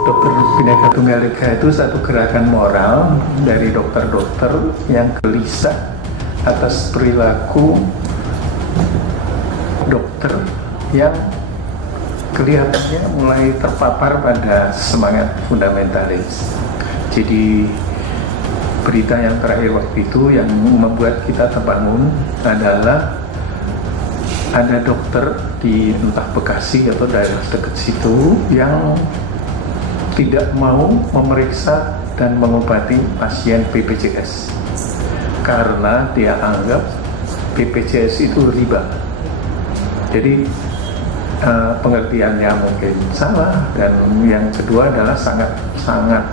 Dokter Bhinneka Tunggal Ika itu satu gerakan moral dari dokter-dokter yang gelisah atas perilaku dokter yang kelihatannya mulai terpapar pada semangat fundamentalis. Jadi berita yang terakhir waktu itu yang membuat kita terbangun adalah ada dokter di entah Bekasi atau daerah dekat situ yang tidak mau memeriksa dan mengobati pasien BPJS karena dia anggap BPJS itu riba. Jadi pengertiannya mungkin salah, dan yang kedua adalah sangat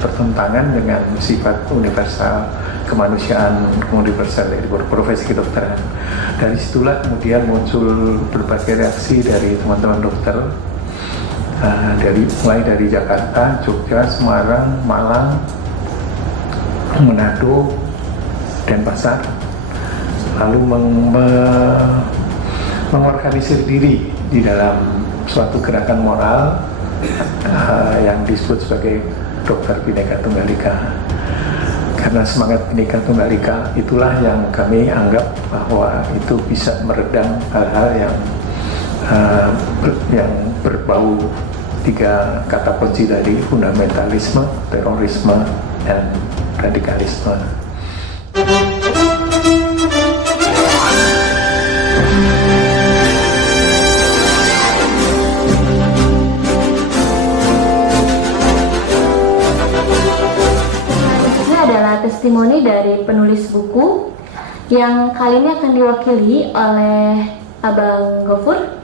bertentangan dengan sifat universal kemanusiaan, universal dari profesi kedokteran. Dari situlah kemudian muncul berbagai reaksi dari teman-teman dokter, mulai dari Jakarta, Jogja, Semarang, Malang, Manado, Denpasar, lalu mengorganisir diri di dalam suatu gerakan moral yang disebut sebagai Dokter Bhinneka Tunggal Ika. Karena semangat Bhinneka Tunggal Ika itulah yang kami anggap bahwa itu bisa meredam hal-hal yang berbau tiga kata kunci tadi: fundamentalisme, terorisme, dan radikalisme. Testimoni dari penulis buku yang kali ini akan diwakili oleh Abang Gofur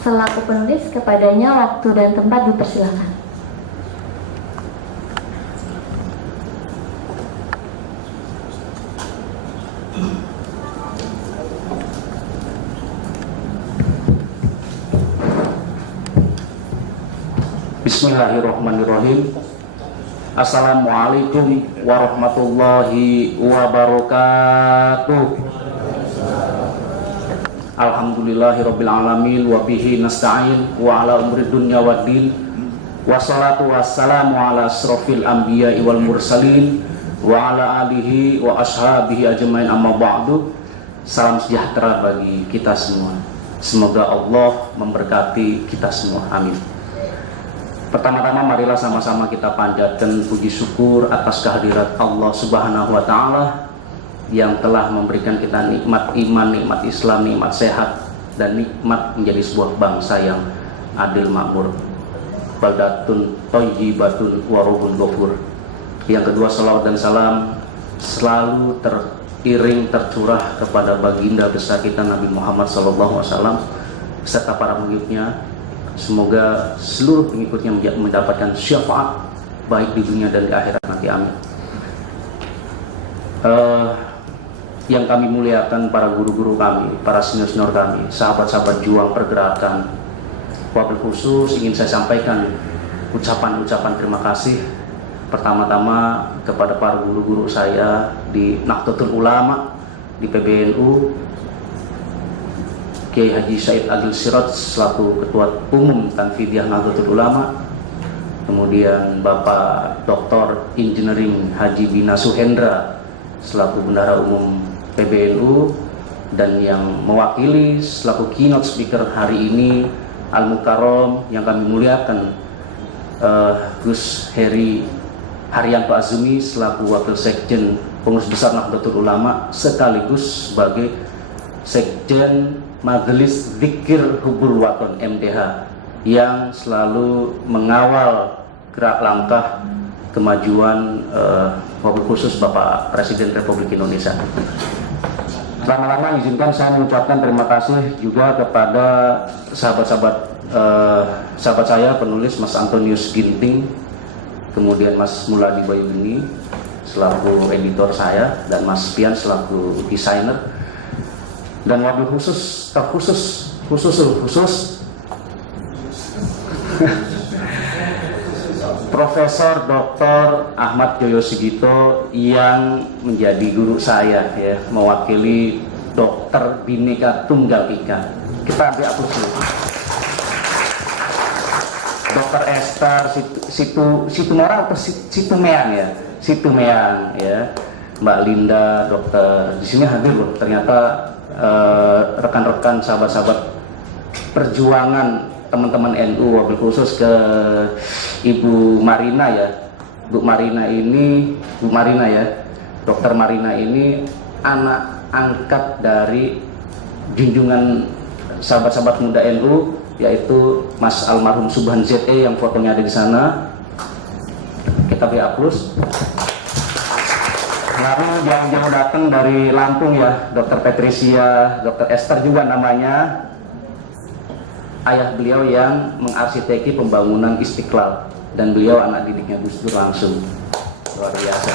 selaku penulis. Kepadanya waktu dan tempat dipersilakan. Bismillahirrahmanirrahim. Assalamualaikum warahmatullahi wabarakatuh. Alhamdulillahirabbil alamin wa bihi nasta'in wa ala umri dunya waddin. Wassalatu wassalamu ala asrofil anbiya'i wal mursalin wa ala alihi wa ashabihi ajmain, amma ba'du. Salam sejahtera bagi kita semua. Semoga Allah memberkati kita semua. Amin. Pertama-tama marilah sama-sama kita panjatkan puji syukur atas kehadirat Allah Subhanahu wa Ta'ala yang telah memberikan kita nikmat iman, nikmat Islam, nikmat sehat, dan nikmat menjadi sebuah bangsa yang adil makmur. Baldatun thayyibatun wa ruhun ghafur. Yang kedua, salawat dan salam selalu teriring tercurah kepada baginda besar kita Nabi Muhammad SAW serta para pengikutnya. Semoga seluruh pengikutnya mendapatkan syafaat baik di dunia dan di akhirat nanti. Amin. Yang kami muliakan para guru-guru kami, para senior-senior kami, sahabat-sahabat juang pergerakan, wabil khusus ingin saya sampaikan ucapan-ucapan terima kasih pertama-tama kepada para guru-guru saya di Nahdlatul Ulama, di PBNU, Kiai Haji Said Agil Siraj selaku Ketua Umum Tanfidiyah Nahdlatul Ulama, kemudian Bapak Dr. Engineering Haji Bina Suhendra selaku Bendahara Umum PBNU, dan yang mewakili selaku keynote speaker hari ini Al-Mukarram yang kami muliakan Gus Heri Haryanto Azumi selaku Wakil Sekjen Pengurus Besar Nahdlatul Ulama sekaligus sebagai Sekjen Majelis Dzikir Hubul Waton MDH yang selalu mengawal gerak langkah kemajuan wabil khusus Bapak Presiden Republik Indonesia. Lama-lama izinkan saya mengucapkan terima kasih juga kepada sahabat saya penulis Mas Antonius Ginting, kemudian Mas Muladi Bayuni selaku editor saya, dan Mas Pian selaku desainer. Dan wabil khusus Profesor Dr. Ahmad Joyo Sigito yang menjadi guru saya, ya, mewakili Dokter Bhinneka Tunggal Ika. Kita ambil aplaus dulu. Dr. Esther Situmeang atau Situmeang ya, Situmeang ya, Mbak Linda, dokter di sini hadir loh. Ternyata rekan-rekan sahabat-sahabat perjuangan teman-teman NU, wabil khusus ke Ibu Marina ya, Bu Marina ya, Dokter Marina ini anak angkat dari junjungan sahabat-sahabat muda NU, yaitu Mas almarhum Subhan ZE yang fotonya ada di sana. Kita beri aplaus. Lalu jauh-jauh datang dari Lampung ya, Dr. Patricia, Dr. Esther juga namanya, ayah beliau yang mengarsiteki pembangunan Istiqlal, dan beliau anak didiknya Gus Dur langsung. Luar biasa.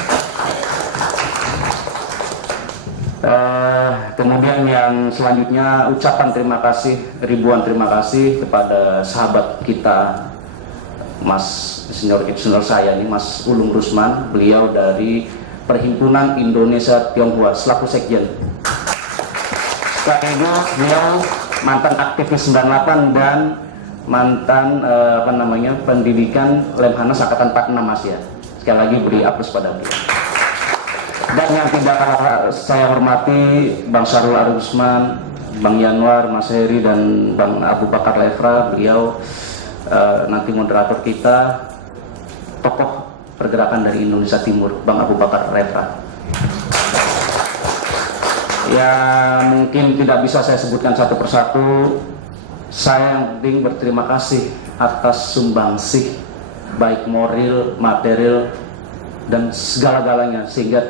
Kemudian yang selanjutnya ucapan terima kasih, ribuan terima kasih kepada sahabat kita, Mas senior saya ini, Mas Ulung Rusman, beliau dari Perhimpunan Indonesia Tionghoa selaku sekjen. Selain itu beliau mantan aktivis 98 dan mantan pendidikan Lemhanas Angkatan 46 Mas ya. Sekali lagi beri aplaus pada beliau. Dan yang tidak kalah saya hormati Bang Syarul Arusman, Bang Yanwar, Mas Heri, dan Bang Abu Bakar Lefra. Beliau nanti moderator kita, tokoh pergerakan dari Indonesia Timur, Bang Abu Bakar Lefra. Ya mungkin tidak bisa saya sebutkan satu persatu. Saya yang penting berterima kasih atas sumbangsih baik moral, material, dan segala-galanya, sehingga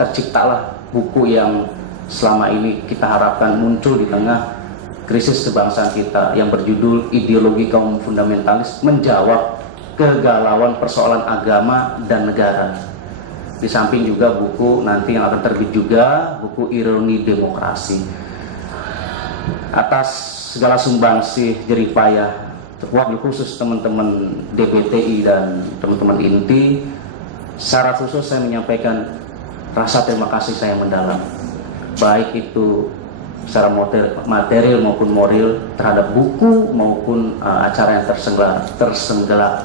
terciptalah buku yang selama ini kita harapkan muncul di tengah krisis kebangsaan kita yang berjudul Ideologi Kaum Fundamentalis Menjawab Kegalauan Persoalan Agama dan Negara. Di samping juga buku nanti yang akan terbit juga, buku Ironi Demokrasi. Atas segala sumbangsih jeripayah wabil khusus teman-teman DPTI dan teman-teman INTI, secara khusus saya menyampaikan rasa terima kasih saya mendalam, baik itu secara material maupun moral terhadap buku maupun acara yang tersenggara.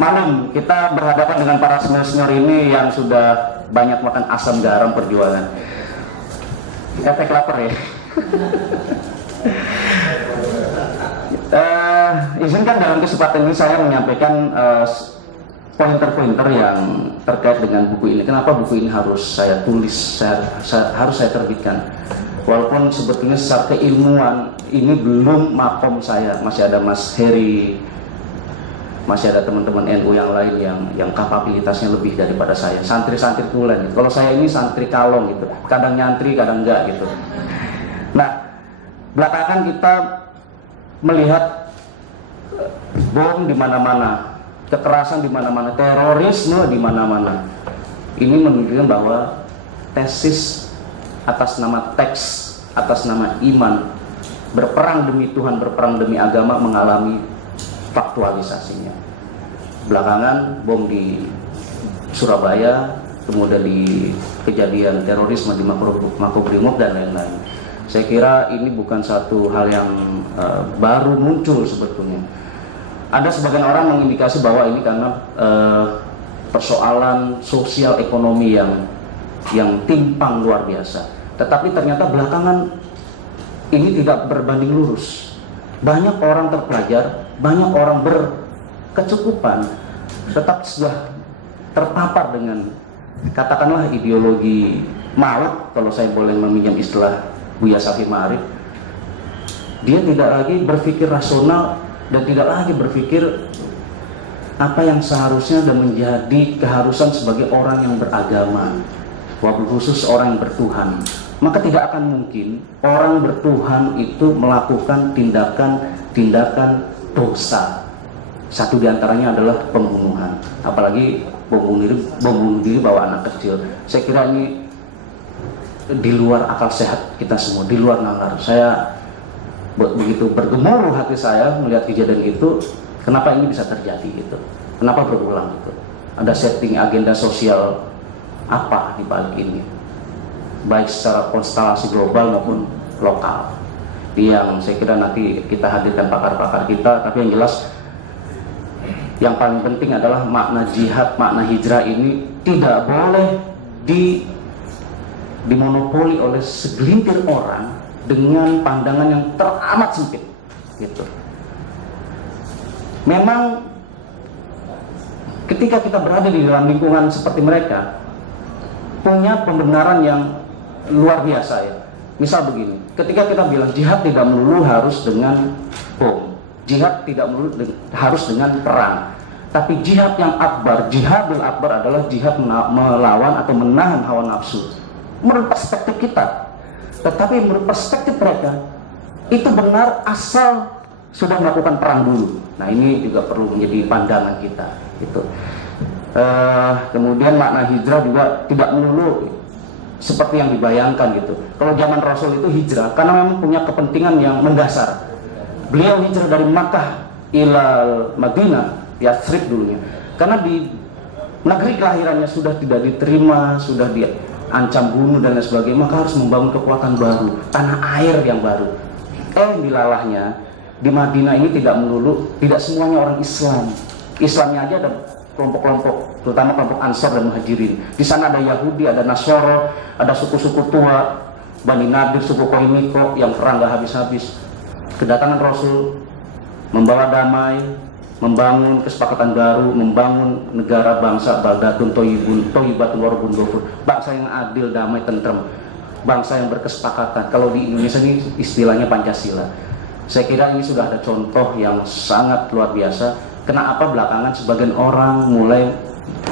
Maklum, kita berhadapan dengan para senior ini yang sudah banyak makan asam garam perjuangan. Efek lapar ya. Izinkan dalam kesempatan ini saya menyampaikan pointer-pointer yang terkait dengan buku ini. Kenapa buku ini harus saya tulis, harus saya terbitkan? Walaupun sebetulnya secara keilmuan ini belum makom saya, masih ada Mas Heri, masih ada teman-teman NU yang lain yang kapabilitasnya lebih daripada saya. Santri-santri pula nih. Kalau saya ini santri kalong gitu, kadang nyantri, kadang enggak gitu. Nah, belakangan kita melihat bom di mana-mana, kekerasan di mana-mana, terorisme di mana-mana. Ini menunjukkan bahwa tesis atas nama teks, atas nama iman, berperang demi Tuhan, berperang demi agama mengalami faktualisasinya. Belakangan bom di Surabaya, kemudian di kejadian terorisme di Makobrimob dan lain-lain. Saya kira ini bukan satu hal yang baru muncul sebetulnya. Ada sebagian orang mengindikasi bahwa ini karena persoalan sosial ekonomi yang timpang luar biasa. Tetapi ternyata belakangan ini tidak berbanding lurus. Banyak orang terpelajar, banyak orang berkecukupan, tetap sudah terpapar dengan katakanlah ideologi maut, kalau saya boleh meminjam istilah Buya Syafi'i Ma'arif. Dia tidak lagi berpikir rasional dan tidak lagi berpikir apa yang seharusnya dan menjadi keharusan sebagai orang yang beragama, wabil khusus orang yang bertuhan. Maka tidak akan mungkin orang bertuhan itu melakukan tindakan dosa. Satu diantaranya adalah pembunuhan, apalagi membunuh diri bawa anak kecil. Saya kira ini di luar akal sehat kita semua, di luar nalar. Saya begitu bergemuruh hati saya melihat kejadian itu. Kenapa ini bisa terjadi gitu? Kenapa berulang gitu? Ada setting agenda sosial apa di balik ini? Baik secara konstelasi global maupun lokal yang saya kira nanti kita hadirkan pakar-pakar kita. Tapi yang jelas yang paling penting adalah makna jihad, makna hijrah ini tidak boleh dimonopoli oleh segelintir orang dengan pandangan yang teramat sempit gitu. Memang ketika kita berada di dalam lingkungan seperti mereka punya pembenaran yang luar biasa ya. Misal begini, ketika kita bilang jihad tidak melulu harus dengan bom, jihad tidak melulu harus dengan perang, tapi jihad yang akbar, jihadul akbar adalah jihad melawan atau menahan hawa nafsu. Menurut perspektif kita, tetapi menurut perspektif mereka itu benar asal sudah melakukan perang dulu. Nah ini juga perlu menjadi pandangan kita gitu. Kemudian makna hijrah juga tidak melulu seperti yang dibayangkan gitu. Kalau zaman Rasul itu hijrah karena memang punya kepentingan yang mendasar. Beliau hijrah dari Makkah ila Madinah, Yathrib dulunya, karena di negeri kelahirannya sudah tidak diterima, sudah diancam bunuh dan lain sebagainya, maka harus membangun kekuatan baru, tanah air yang baru. Dilalahnya di Madinah ini tidak melulu, tidak semuanya orang Islam. Islamnya aja ada kelompok-kelompok, terutama kelompok Ansar dan Muhajirin. Di sana ada Yahudi, ada Nasoro, ada suku-suku tua, Bani Nadir, suku Koiniko yang perang gak habis-habis. Kedatangan Rasul membawa damai, membangun kesepakatan baru, membangun negara bangsa Baldatun Toyibatun Warabun Ghafur, bangsa yang adil, damai, tentrem, bangsa yang berkesepakatan. Kalau di Indonesia ini istilahnya Pancasila. Saya kira ini sudah ada contoh yang sangat luar biasa. Kenapa belakangan sebagian orang mulai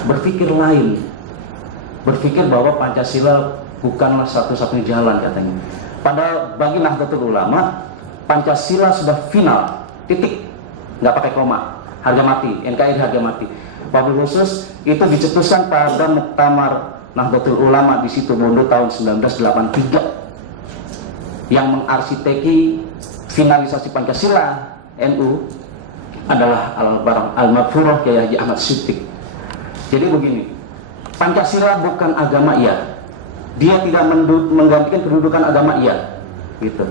berpikir lain, berpikir bahwa Pancasila bukanlah satu-satunya jalan katanya. Padahal bagi Nahdlatul Ulama, Pancasila sudah final, titik, nggak pakai koma, harga mati, NKRI harga mati. Wabil khusus itu dicetuskan pada Muktamar Nahdlatul Ulama di Situbondo tahun 1983 yang mengarsiteki finalisasi Pancasila NU adalah Al-Maghfurah Kiai Haji Ahmad Siddiq. Jadi begini, Pancasila bukan agama iya, dia tidak menggantikan kedudukan agama iya, gitu.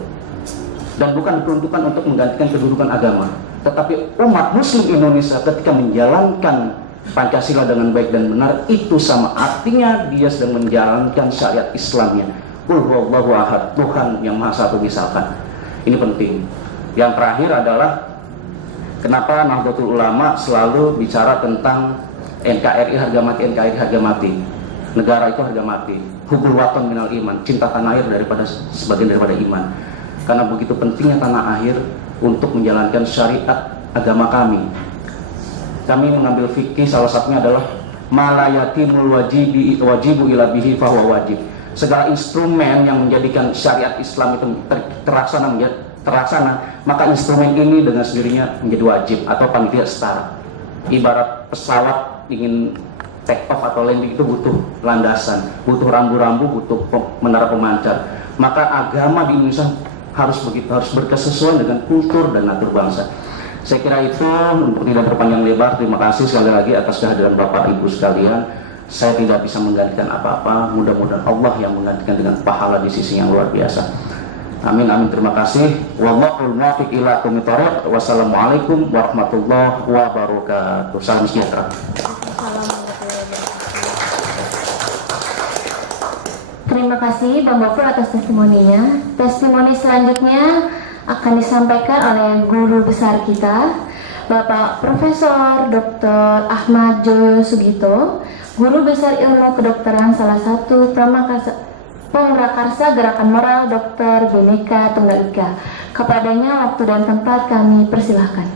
Dan bukan diperuntukkan untuk menggantikan kedudukan agama. Tetapi umat Muslim Indonesia ketika menjalankan Pancasila dengan baik dan benar, itu sama artinya dia sedang menjalankan syariat Islamnya. Qul huwallahu ahad, Tuhan yang Maha Satu misalkan. Ini penting. Yang terakhir adalah kenapa Nahdlatul Ulama selalu bicara tentang NKRI harga mati, NKRI harga mati. Negara itu harga mati. Hubul watan minal iman, cinta tanah air daripada sebagian daripada iman. Karena begitu pentingnya tanah air untuk menjalankan syariat agama kami. Kami mengambil fikih, salah satunya adalah malayatimul wajibu ila bihi fahuwa wajib. Segala instrumen yang menjadikan syariat Islam itu terlaksana, maka instrumen ini dengan sendirinya menjadi wajib atau paling tidak setara. Ibarat pesawat ingin take off atau landing itu butuh landasan, butuh rambu-rambu, butuh menara pemancar. Maka agama di Indonesia harus begitu, harus berkesesuaian dengan kultur dan natur bangsa. Saya kira itu, untuk tidak berpanjang lebar, terima kasih sekali lagi atas kehadiran Bapak Ibu sekalian. Saya tidak bisa menggantikan apa-apa, mudah-mudahan Allah yang menggantikan dengan pahala di sisi yang luar biasa. Amin amin, terima kasih. Wallahul muwaffiq ila aqwamit thoriq. Wassalamualaikum warahmatullahi wabarakatuh. Salam sejahtera. Terima kasih Bang Ghafur atas testimoninya. Testimoni selanjutnya akan disampaikan oleh guru besar kita, Bapak Profesor Dr. Ahmad Joyo Sugito, Guru Besar Ilmu Kedokteran salah satu Pemrakarsa Gerakan Moral Dr. Bhinneka Tunggal Ika. Kepadanya waktu dan tempat kami persilahkan.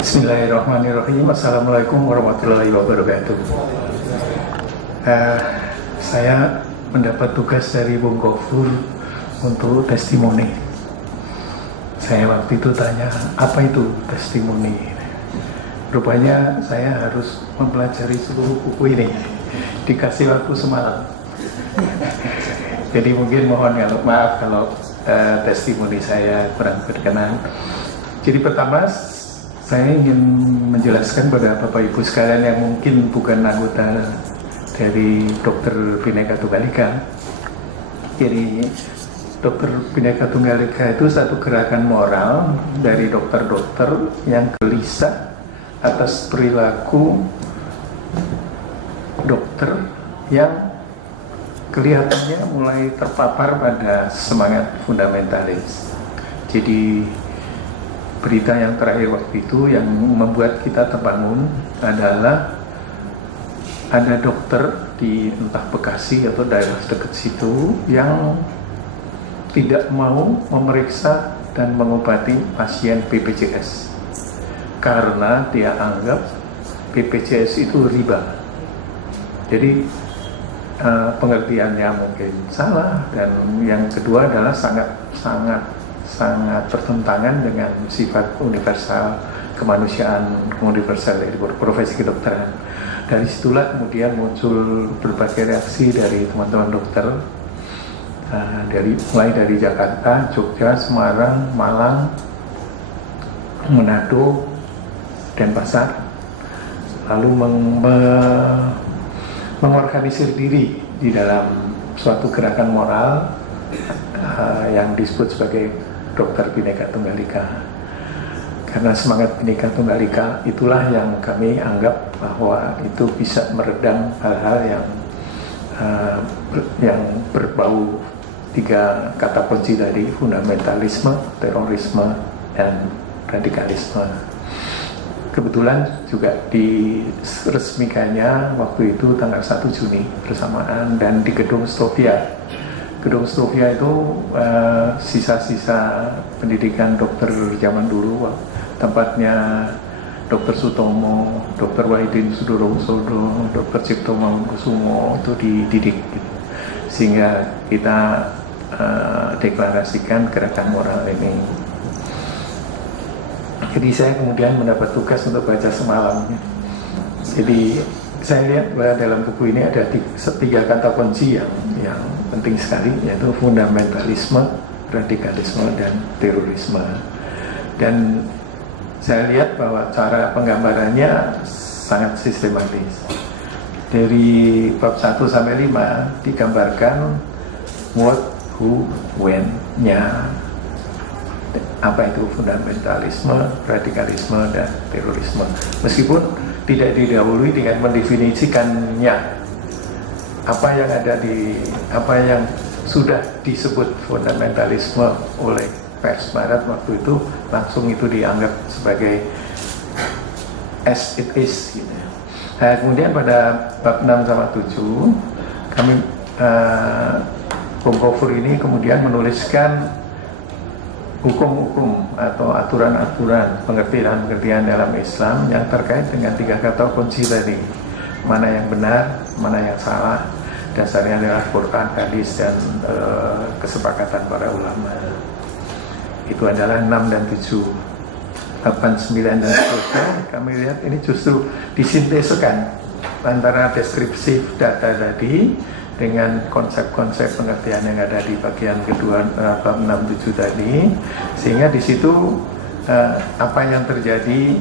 Bismillahirrahmanirrahim. Assalamualaikum warahmatullahi wabarakatuh. Saya mendapat tugas dari Bung Ghafur untuk testimoni. Saya waktu itu tanya, apa itu testimoni? Rupanya saya harus mempelajari seluruh buku ini. Dikasih waktu semalam. Jadi mungkin maaf kalau testimoni saya kurang berkenan. Jadi pertama saya ingin menjelaskan pada Bapak Ibu sekalian yang mungkin bukan anggota dari Dr. Bhinneka Tunggal Ika. Jadi Dokter Bhinneka Tunggal Ika itu satu gerakan moral dari dokter-dokter yang gelisah atas perilaku dokter yang kelihatannya mulai terpapar pada semangat fundamentalis. Jadi berita yang terakhir waktu itu yang membuat kita terbangun adalah ada dokter di entah Bekasi atau daerah dekat situ yang tidak mau memeriksa dan mengobati pasien BPJS karena dia anggap BPJS itu riba. Jadi pengertiannya mungkin salah, dan yang kedua adalah sangat bertentangan dengan sifat universal kemanusiaan, universal dari profesi kedokteran. Dari situlah kemudian muncul berbagai reaksi dari teman-teman dokter, mulai dari Jakarta, Jogja, Semarang, Malang, Manado, Denpasar, lalu mengorganisir diri di dalam suatu gerakan moral yang disebut sebagai Dokter Bhinneka Tunggal Ika. Karena semangat Bhinneka Tunggal Ika itulah yang kami anggap bahwa itu bisa meredam hal-hal yang berbau tiga kata kunci tadi: fundamentalisme, terorisme, dan radikalisme. Kebetulan juga diresmikannya waktu itu tanggal 1 Juni bersamaan, dan di Gedung Stovia. Gedung Stovia itu sisa-sisa pendidikan dokter zaman dulu, tempatnya Dr. Sutomo, Dr. Wahidin Sudorohusodo, Dr. Cipto Mangunkusumo itu dididik, gitu. Sehingga kita deklarasikan gerakan moral ini. Jadi saya kemudian mendapat tugas untuk baca semalamnya. Jadi saya lihat bahwa dalam buku ini ada tiga kata kunci yang penting sekali, yaitu fundamentalisme, radikalisme, dan terorisme. Dan saya lihat bahwa cara penggambarannya sangat sistematis. Dari bab 1 sampai 5 digambarkan what, who, when-nya. Apa itu fundamentalisme, radikalisme, dan terorisme. Meskipun tidak didahului dengan mendefinisikannya, apa yang sudah disebut fundamentalisme oleh pers barat waktu itu, langsung itu dianggap sebagai as it is, gitu. Nah, kemudian pada bab 6 sama 7 kami Bung Gofur ini kemudian menuliskan hukum-hukum atau aturan-aturan pengertian dalam Islam yang terkait dengan tiga kata kunci tadi. Mana yang benar, mana yang salah, dasarnya adalah Quran, hadis, dan kesepakatan para ulama. Itu adalah 6 dan 7. 8, 9, dan seterusnya kami lihat ini justru disintesekan antara deskripsi data tadi dengan konsep-konsep pengertian yang ada di bagian kedua bab 6, 7 tadi, sehingga di situ apa yang terjadi,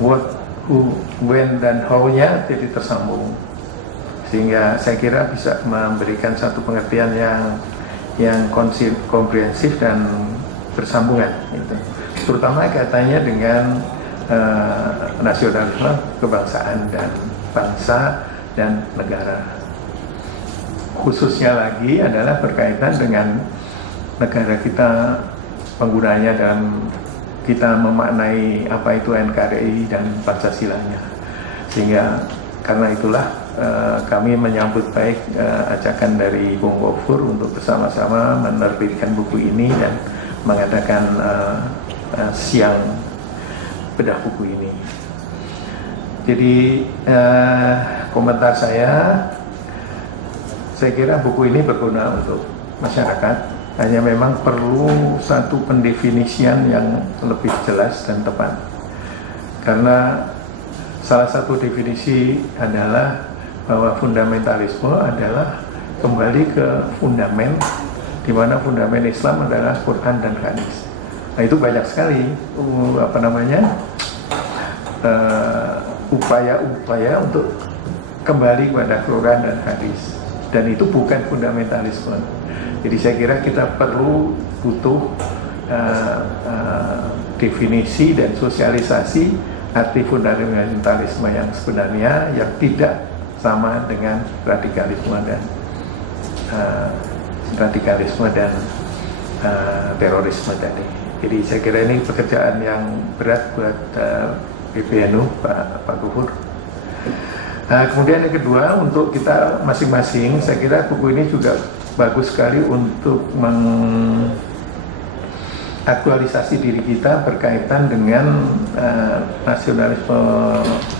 what, who, when, dan how-nya jadi tersambung, sehingga saya kira bisa memberikan satu pengertian yang komprehensif dan bersambungan, gitu. Terutama kaitannya dengan nasionalisme, kebangsaan, dan bangsa dan negara. Khususnya lagi adalah berkaitan dengan negara kita, penggunanya dalam kita memaknai apa itu NKRI dan Pancasilanya. Sehingga karena itulah kami menyambut baik ajakan dari Bung Gofur untuk bersama-sama menerbitkan buku ini dan mengadakan siang bedah buku ini. Jadi komentar saya kira buku ini berguna untuk masyarakat, hanya memang perlu satu pendefinisian yang lebih jelas dan tepat. Karena salah satu definisi adalah bahwa fundamentalisme adalah kembali ke fundamen, di mana fundamen Islam adalah Quran dan hadis. Nah, itu banyak sekali upaya-upaya untuk kembali kepada Quran dan hadis. dan itu bukan fundamentalisme. Jadi saya kira kita butuh definisi dan sosialisasi arti fundamentalisme yang sebenarnya, yang tidak sama dengan radikalisme dan terorisme tadi. Jadi saya kira ini pekerjaan yang berat buat PBNU, Pak Gufur. Kemudian yang kedua, untuk kita masing-masing, saya kira buku ini juga bagus sekali untuk mengaktualisasi diri kita berkaitan dengan nasionalisme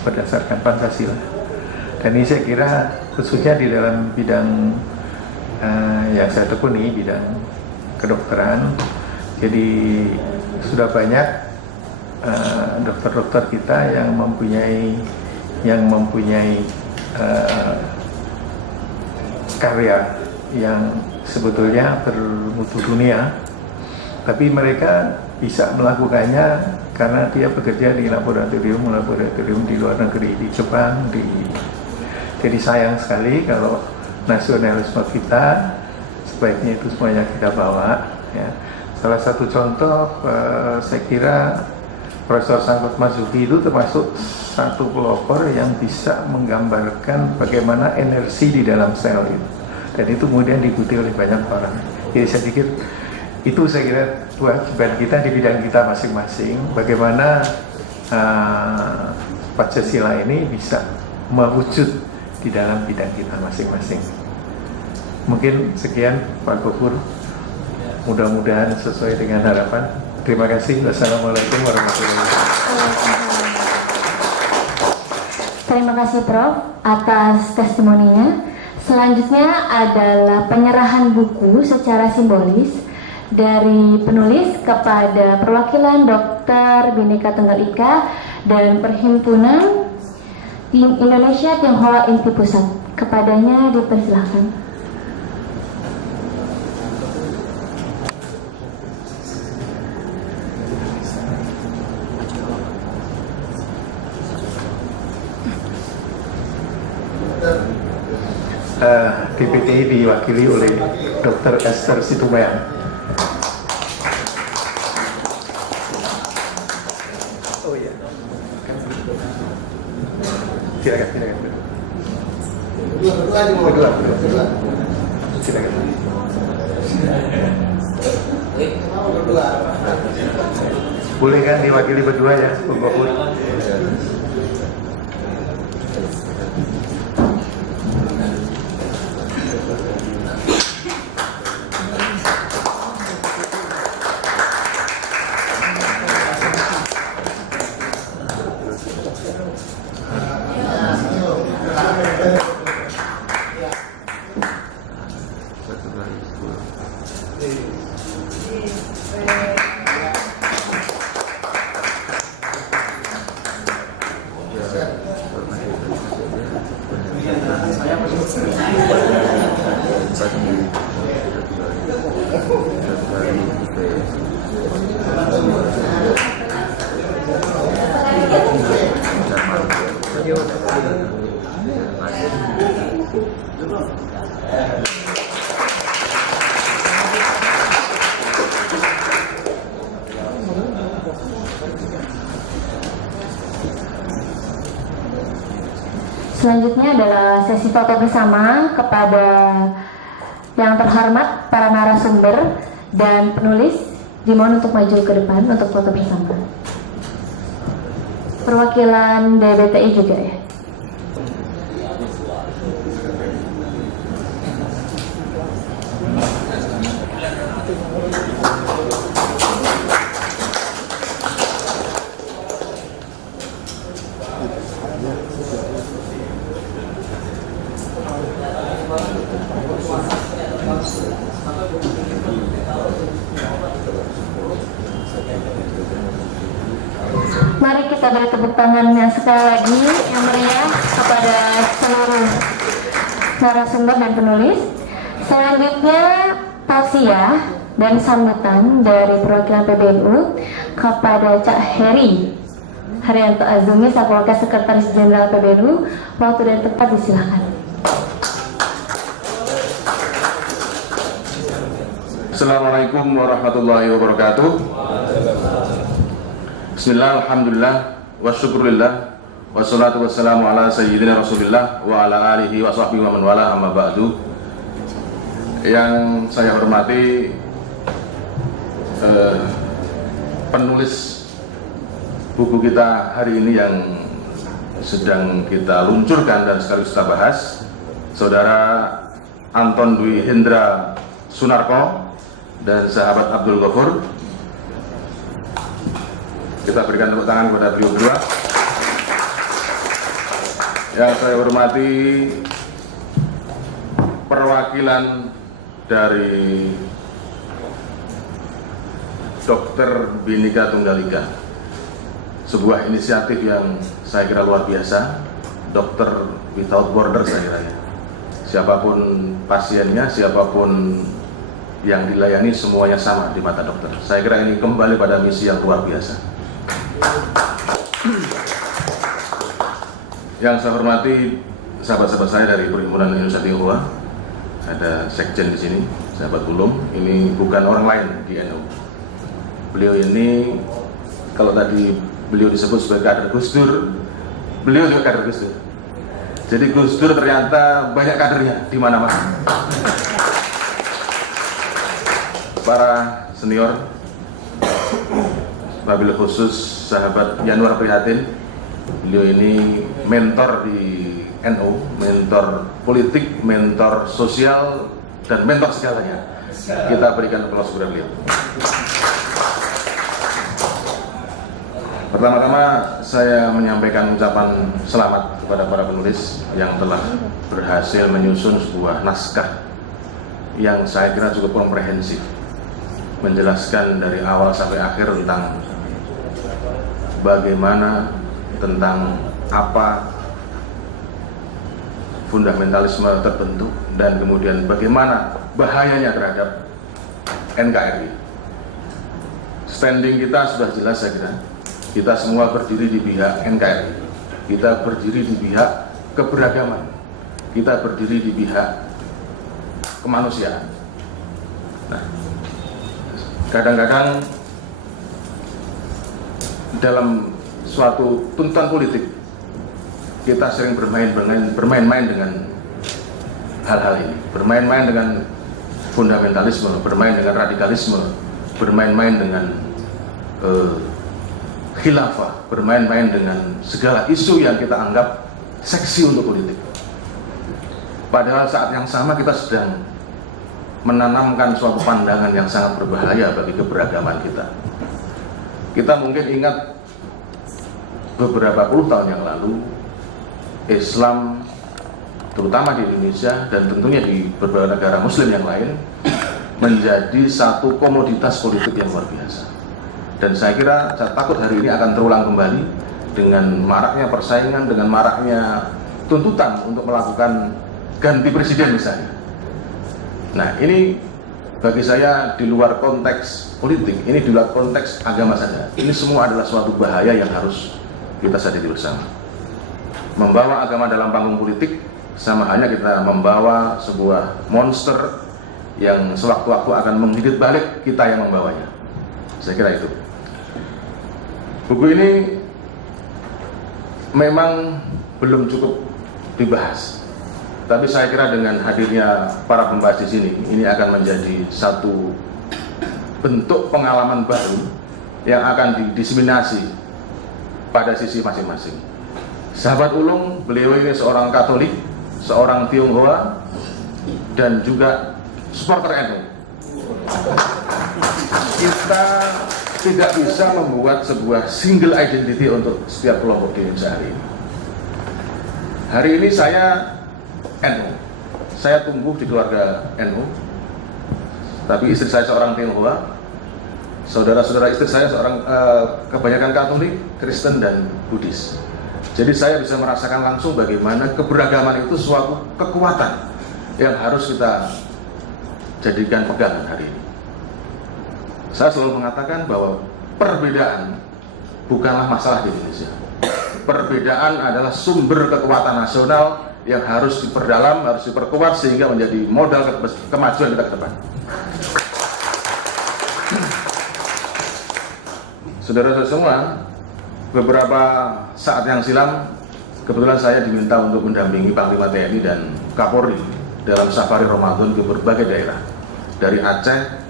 berdasarkan Pancasila. Dan ini saya kira khususnya di dalam bidang yang saya tekuni, bidang kedokteran. Jadi sudah banyak dokter-dokter kita yang mempunyai karya yang sebetulnya bermutu dunia, tapi mereka bisa melakukannya karena dia bekerja di laboratorium di luar negeri, di Jepang. Jadi sayang sekali kalau nasionalisme kita sebaiknya itu semuanya kita bawa. Ya. Salah satu contoh, saya kira Profesor Sangkut Marzuki itu termasuk satu pelopor yang bisa menggambarkan bagaimana energi di dalam sel itu. Dan itu kemudian diikuti oleh banyak orang. Jadi saya pikir itu, saya kira kewajiban kita di bidang kita masing-masing, bagaimana Pancasila ini bisa mewujud di dalam bidang kita masing-masing. Mungkin sekian Pak Gufur, mudah-mudahan sesuai dengan harapan. Terima kasih. Wassalamualaikum warahmatullahi wabarakatuh. Terima kasih Prof atas testimoninya. Selanjutnya adalah penyerahan buku secara simbolis dari penulis kepada perwakilan Dokter Bhinneka Tunggal Ika dan Perhimpunan Indonesia Tionghoa Inti Pusat. Kepadanya dipersilahkan. DPTI diwakili oleh Dr. Esther Situmayang. Oh iya. Silakan. Berdua. Silakan. Boleh kan diwakili berdua ya, Bung Gofur? Selanjutnya adalah sesi foto bersama kepada yang terhormat para narasumber dan penulis. Dimohon untuk maju ke depan untuk foto bersama. Perwakilan DBTI juga ya. Mari kita beri tepuk tangannya sekali lagi yang meriah kepada seluruh narasumber dan penulis. Selanjutnya tausiah dan sambutan dari perwakilan PBNU kepada Cak Heri Haryanto Azumi, Wakil Sekretaris Jenderal PBNU. Waktu dan tempat disilakan. Assalamualaikum warahmatullahi wabarakatuh. Bismillah, alhamdulillah, wa syukurillah, wassalatu wassalamu ala sayyidina rasulillah wa ala alihi wa sahbihi wa man wala amma ba'du. Yang saya hormati penulis buku kita hari ini yang sedang kita luncurkan dan sekaligus kita bahas, Saudara Anton Dwi Hendra Sunarko dan sahabat Abdul Ghafur. Kita berikan tepuk tangan kepada beliau berdua. Yang saya hormati perwakilan dari Dokter Bhinneka Tunggal Ika, sebuah inisiatif yang saya kira luar biasa. Dokter Without Border, saya kira ya. Siapapun pasiennya, siapapun yang dilayani, semuanya sama di mata dokter. Saya kira ini kembali pada misi yang luar biasa. Yang saya hormati sahabat-sahabat saya dari Perhimpunan Indonesia Tionghoa, ada sekjen di sini, sahabat Ulum. Ini bukan orang lain di NU. Beliau ini, kalau tadi beliau disebut sebagai kader Gus Dur, beliau juga kader Gus Dur. Jadi Gus Dur ternyata banyak kadernya di mana-mana. Para senior, wabil khusus sahabat Yanwar Prihatin, beliau ini mentor di NU, mentor politik, mentor sosial, dan mentor segalanya. Kita berikan aplaus kepada beliau. Pertama-tama saya menyampaikan ucapan selamat kepada para penulis yang telah berhasil menyusun sebuah naskah yang saya kira cukup komprehensif, menjelaskan dari awal sampai akhir tentang bagaimana, tentang apa fundamentalisme terbentuk, dan kemudian bagaimana bahayanya terhadap NKRI. Standing kita sudah jelas, saya kira. Kita semua berdiri di pihak NKRI. Kita berdiri di pihak keberagaman. Kita berdiri di pihak kemanusiaan. Nah, kadang-kadang dalam suatu tuntutan politik kita sering bermain-main dengan hal-hal ini, bermain-main dengan fundamentalisme, bermain dengan radikalisme, bermain-main dengan khilafah, bermain-main dengan segala isu yang kita anggap seksi untuk politik. Padahal saat yang sama kita sedang menanamkan suatu pandangan yang sangat berbahaya bagi keberagaman kita. Kita mungkin ingat beberapa puluh tahun yang lalu, Islam terutama di Indonesia dan tentunya di beberapa negara muslim yang lain menjadi satu komoditas politik yang luar biasa. Dan saya kira, saya takut hari ini akan terulang kembali dengan maraknya persaingan, dengan maraknya tuntutan untuk melakukan ganti presiden misalnya. Nah, ini bagi saya di luar konteks politik, ini di luar konteks agama saja. Ini semua adalah suatu bahaya yang harus kita sadari bersama. Membawa agama dalam panggung politik sama hanya kita membawa sebuah monster yang sewaktu-waktu akan menggigit balik kita yang membawanya. Saya kira itu. Buku ini memang belum cukup dibahas, tapi saya kira dengan hadirnya para pembahas di sini, ini akan menjadi satu bentuk pengalaman baru yang akan didiseminasi pada sisi masing-masing. Sahabat Ulung, beliau ini seorang Katolik, seorang Tionghoa, dan juga supporter NU. Kita tidak bisa membuat sebuah single identity untuk setiap kelompok di Indonesia hari ini. Hari ini saya NU, saya tumbuh di keluarga NU, tapi istri saya seorang Tionghoa, saudara-saudara istri saya seorang kebanyakan Katolik, Kristen, dan Buddhis. Jadi saya bisa merasakan langsung bagaimana keberagaman itu suatu kekuatan yang harus kita jadikan pegangan hari ini. Saya selalu mengatakan bahwa perbedaan bukanlah masalah di Indonesia. Perbedaan adalah sumber kekuatan nasional yang harus diperdalam, harus diperkuat sehingga menjadi modal kemajuan kita ke depan. saudara-saudara semua, beberapa saat yang silam kebetulan saya diminta untuk mendampingi Panglima TNI dan Kapolri dalam safari Ramadan ke berbagai daerah, dari Aceh,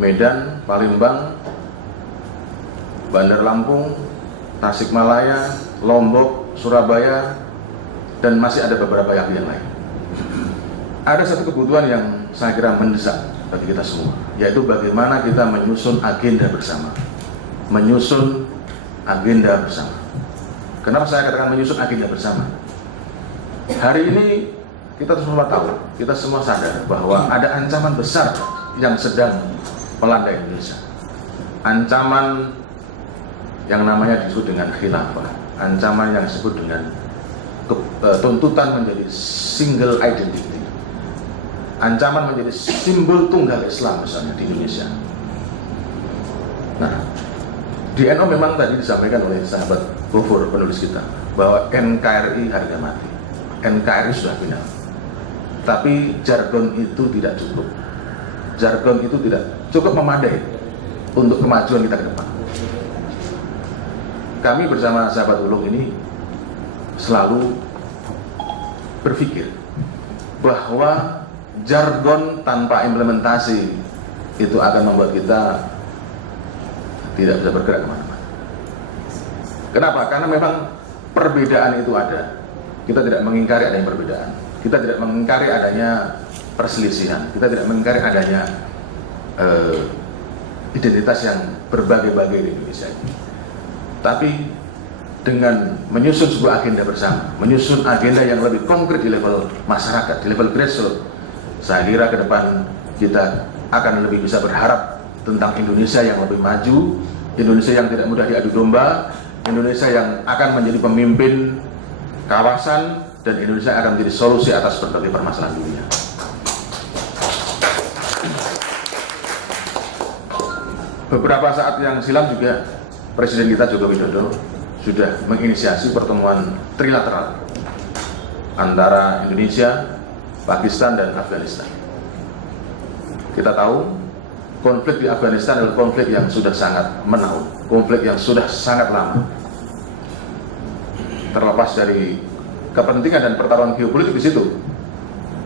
Medan, Palembang, Bandar Lampung, Tasikmalaya, Lombok, Surabaya, dan masih ada beberapa yang lain. Ada satu kebutuhan yang saya kira mendesak bagi kita semua, yaitu bagaimana kita menyusun agenda bersama. Menyusun agenda bersama. Kenapa saya katakan menyusun agenda bersama? Hari ini kita semua tahu, kita semua sadar bahwa ada ancaman besar yang sedang melanda Indonesia. Ancaman yang namanya disebut dengan khilafah, ancaman yang disebut dengan tuntutan menjadi single identity, ancaman menjadi simbol tunggal Islam misalnya di Indonesia. Nah, di NU memang tadi disampaikan oleh sahabat Gofur, penulis kita, bahwa NKRI harga mati, NKRI sudah final. Tapi jargon itu tidak cukup. Jargon itu tidak cukup memadai untuk kemajuan kita ke depan. Kami bersama sahabat Ulung ini selalu berpikir bahwa jargon tanpa implementasi itu akan membuat kita tidak bisa bergerak kemana-mana. Kenapa? Karena memang perbedaan itu ada. Kita tidak mengingkari adanya perbedaan. Kita tidak mengingkari adanya perselisihan. Kita tidak mengingkari adanya identitas yang berbagai-bagai di Indonesia ini. Tapi dengan menyusun sebuah agenda bersama, menyusun agenda yang lebih konkret di level masyarakat, di level grassroots, saya kira ke depan kita akan lebih bisa berharap tentang Indonesia yang lebih maju, Indonesia yang tidak mudah diadu domba, Indonesia yang akan menjadi pemimpin kawasan, dan Indonesia akan menjadi solusi atas berbagai permasalahan dunia. Beberapa saat yang silam juga Presiden kita Joko Widodo sudah menginisiasi pertemuan trilateral antara Indonesia, Pakistan, dan Afghanistan. Kita tahu konflik di Afghanistan adalah konflik yang sudah sangat menaun, konflik yang sudah sangat lama. Terlepas dari kepentingan dan pertaruhan geopolitik di situ,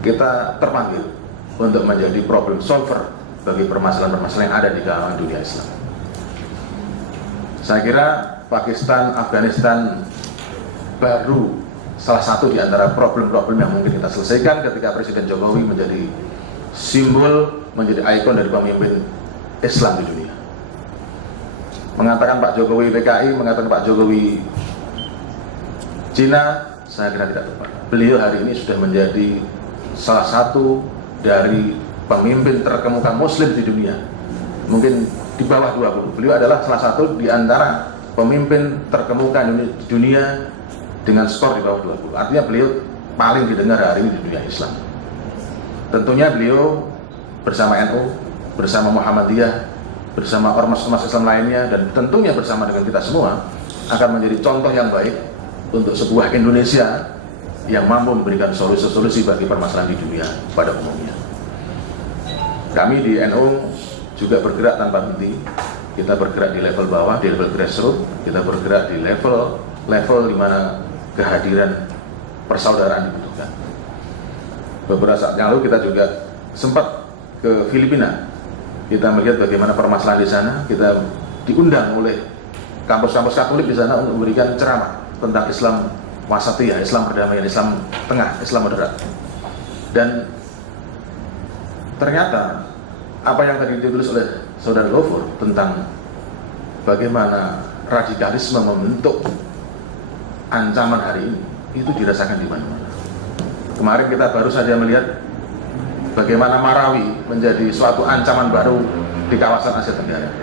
kita terpanggil untuk menjadi problem solver bagi permasalahan-permasalahan yang ada di kalangan dunia Islam. Saya kira Pakistan, Afghanistan baru salah satu di antara problem-problem yang mungkin kita selesaikan ketika Presiden Jokowi menjadi simbol, menjadi ikon dari pemimpin Islam di dunia. Mengatakan Pak Jokowi PKI, mengatakan Pak Jokowi Cina, saya kira tidak tepat. Beliau hari ini sudah menjadi salah satu dari pemimpin terkemuka Muslim di dunia, mungkin di bawah 20. Beliau adalah salah satu di antara pemimpin terkemuka di dunia dengan skor di bawah 20. Artinya beliau paling didengar hari ini di dunia Islam. Tentunya beliau bersama NU, bersama Muhammadiyah, bersama ormas-ormas Islam lainnya, dan tentunya bersama dengan kita semua akan menjadi contoh yang baik untuk sebuah Indonesia yang mampu memberikan solusi-solusi bagi permasalahan di dunia pada umumnya. Kami di NU juga bergerak tanpa henti. Kita bergerak di level bawah, di level grassroots. Kita bergerak di level di mana kehadiran persaudaraan dibutuhkan. Beberapa saat yang lalu kita juga sempat ke Filipina. Kita melihat bagaimana permasalahan di sana. Kita diundang oleh kampus-kampus Katolik di sana untuk memberikan ceramah tentang Islam wasatiyah, Islam perdamaian, Islam tengah, Islam moderat. Dan ternyata apa yang tadi ditulis oleh Saudara Gofur tentang bagaimana radikalisme membentuk ancaman hari ini, itu dirasakan di mana-mana. Kemarin kita baru saja melihat bagaimana Marawi menjadi suatu ancaman baru di kawasan Asia Tenggara.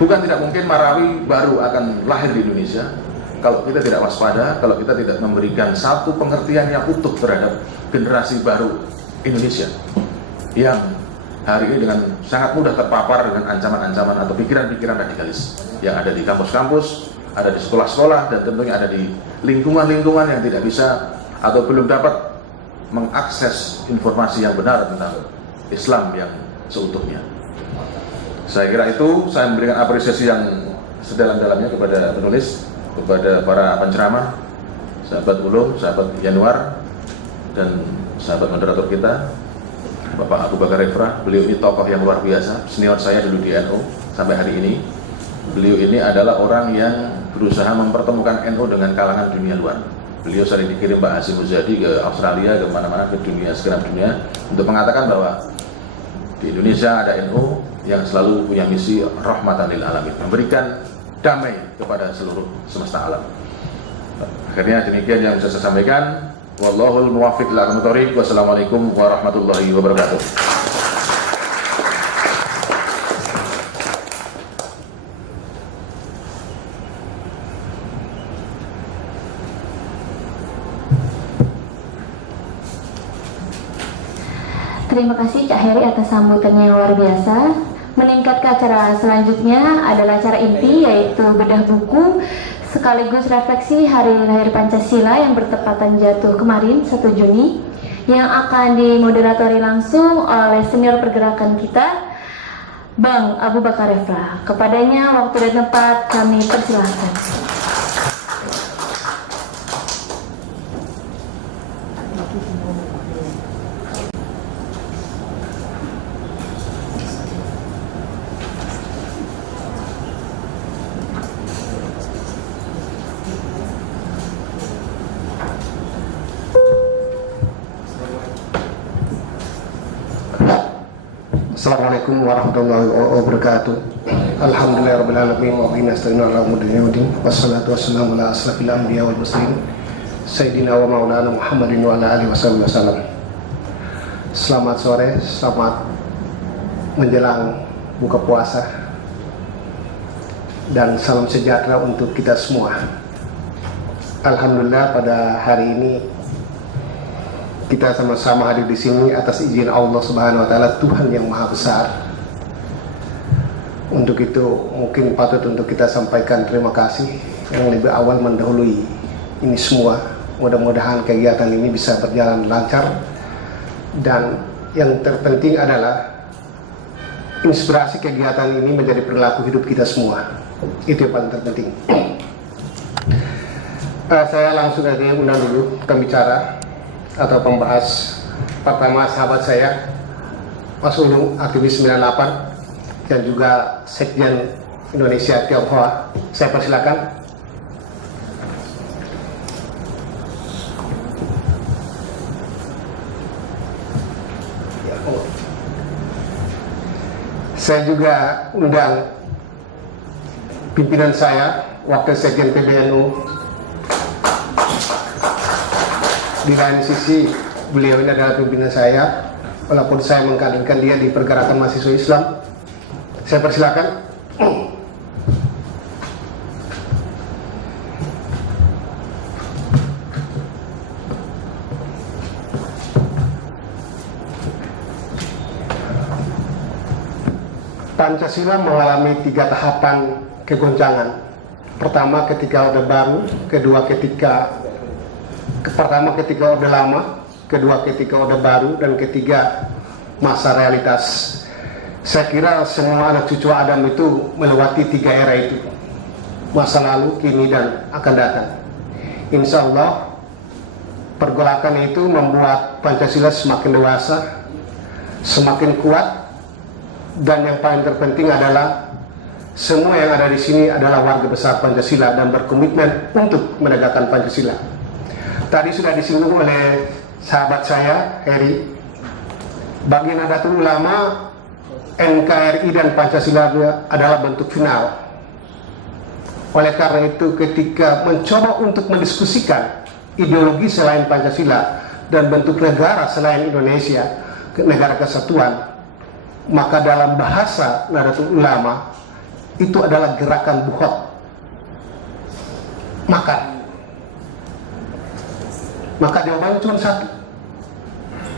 Bukan tidak mungkin Marawi baru akan lahir di Indonesia kalau kita tidak waspada, kalau kita tidak memberikan satu pengertian yang utuh terhadap generasi baru Indonesia yang hari ini dengan sangat mudah terpapar dengan ancaman-ancaman atau pikiran-pikiran radikalis yang ada di kampus-kampus, ada di sekolah-sekolah, dan tentunya ada di lingkungan-lingkungan yang tidak bisa atau belum dapat mengakses informasi yang benar tentang Islam yang seutuhnya. Saya kira itu, saya memberikan apresiasi yang sedalam-dalamnya kepada penulis, kepada para penceramah, sahabat ulum, sahabat Januar, dan sahabat moderator kita, Bapak Abu Bakar Refrah. Beliau ini tokoh yang luar biasa, senior saya dulu di NU sampai hari ini. Beliau ini adalah orang yang berusaha mempertemukan NU dengan kalangan dunia luar. Beliau sering dikirim Pak Hasyim Muzadi ke Australia, ke mana-mana, ke dunia, segenap dunia, untuk mengatakan bahwa di Indonesia ada NU yang selalu punya misi rahmatan lil alamin, memberikan damai kepada seluruh semesta alam. Akhirnya demikian yang bisa saya sampaikan. Wallahul muwaffiq ila aqwamit thoriq. Wassalamualaikum warahmatullahi wabarakatuh. Terima kasih Cak Heri atas sambutannya yang luar biasa. Meningkat ke acara selanjutnya adalah acara inti, yaitu bedah buku sekaligus refleksi Hari Lahir Pancasila yang bertepatan jatuh kemarin 1 Juni, yang akan dimoderatori langsung oleh senior pergerakan kita, Bang Abu Bakar Refrah. Kepadanya waktu dan tempat kami persilahkan. Assalamualaikum warahmatullahi wabarakatuh. Alhamdulillahirabbil alamin wa bihi nasta'inu ala umuri dunya waddin. Wassalatu wassalamu ala asrofil anbiya wal mursalin sayyidina wa maulana Muhammadin wa ala alihi wasallam. Selamat sore, selamat menjelang buka puasa, dan salam sejahtera untuk kita semua. Alhamdulillah pada hari ini kita sama-sama hadir di sini atas izin Allah Subhanahu wa taala, Tuhan yang Maha Besar. Untuk itu mungkin patut untuk kita sampaikan terima kasih yang lebih awal mendahului ini semua. Mudah-mudahan kegiatan ini bisa berjalan lancar, dan yang terpenting adalah inspirasi kegiatan ini menjadi perilaku hidup kita semua. Itu yang paling terpenting. Saya langsung aja undang dulu pembicara atau pembahas pertama, sahabat saya Mas Ulum, aktivis 98 dan juga Sekjen Indonesia Tionghoa. Saya persilakan. Saya juga undang pimpinan saya, Wakil Sekjen PBNU. Di lain sisi, beliau ini adalah pimpinan saya, walaupun saya mengkaderkan dia di pergerakan mahasiswa Islam. Saya persilakan. Pancasila mengalami 3 tahapan kegoncangan. Pertama ketika Orde Baru, kedua ketika Orde Lama, kedua ketika Orde Baru, dan ketiga masa realitas. Saya kira semua anak cucu Adam itu melewati 3 era itu, masa lalu, kini, dan akan datang. Insya Allah pergolakan itu membuat Pancasila semakin dewasa, semakin kuat, dan yang paling terpenting adalah semua yang ada di sini adalah warga besar Pancasila dan berkomitmen untuk menegakkan Pancasila. Tadi sudah disinggung oleh sahabat saya, Heri, bagi Nahdlatul Ulama, NKRI dan Pancasila adalah bentuk final. Oleh karena itu, ketika mencoba untuk mendiskusikan ideologi selain Pancasila dan bentuk negara selain Indonesia, negara kesatuan, maka dalam bahasa Nahdlatul Ulama itu adalah gerakan buhot, makan. Maka jawabannya cuma satu.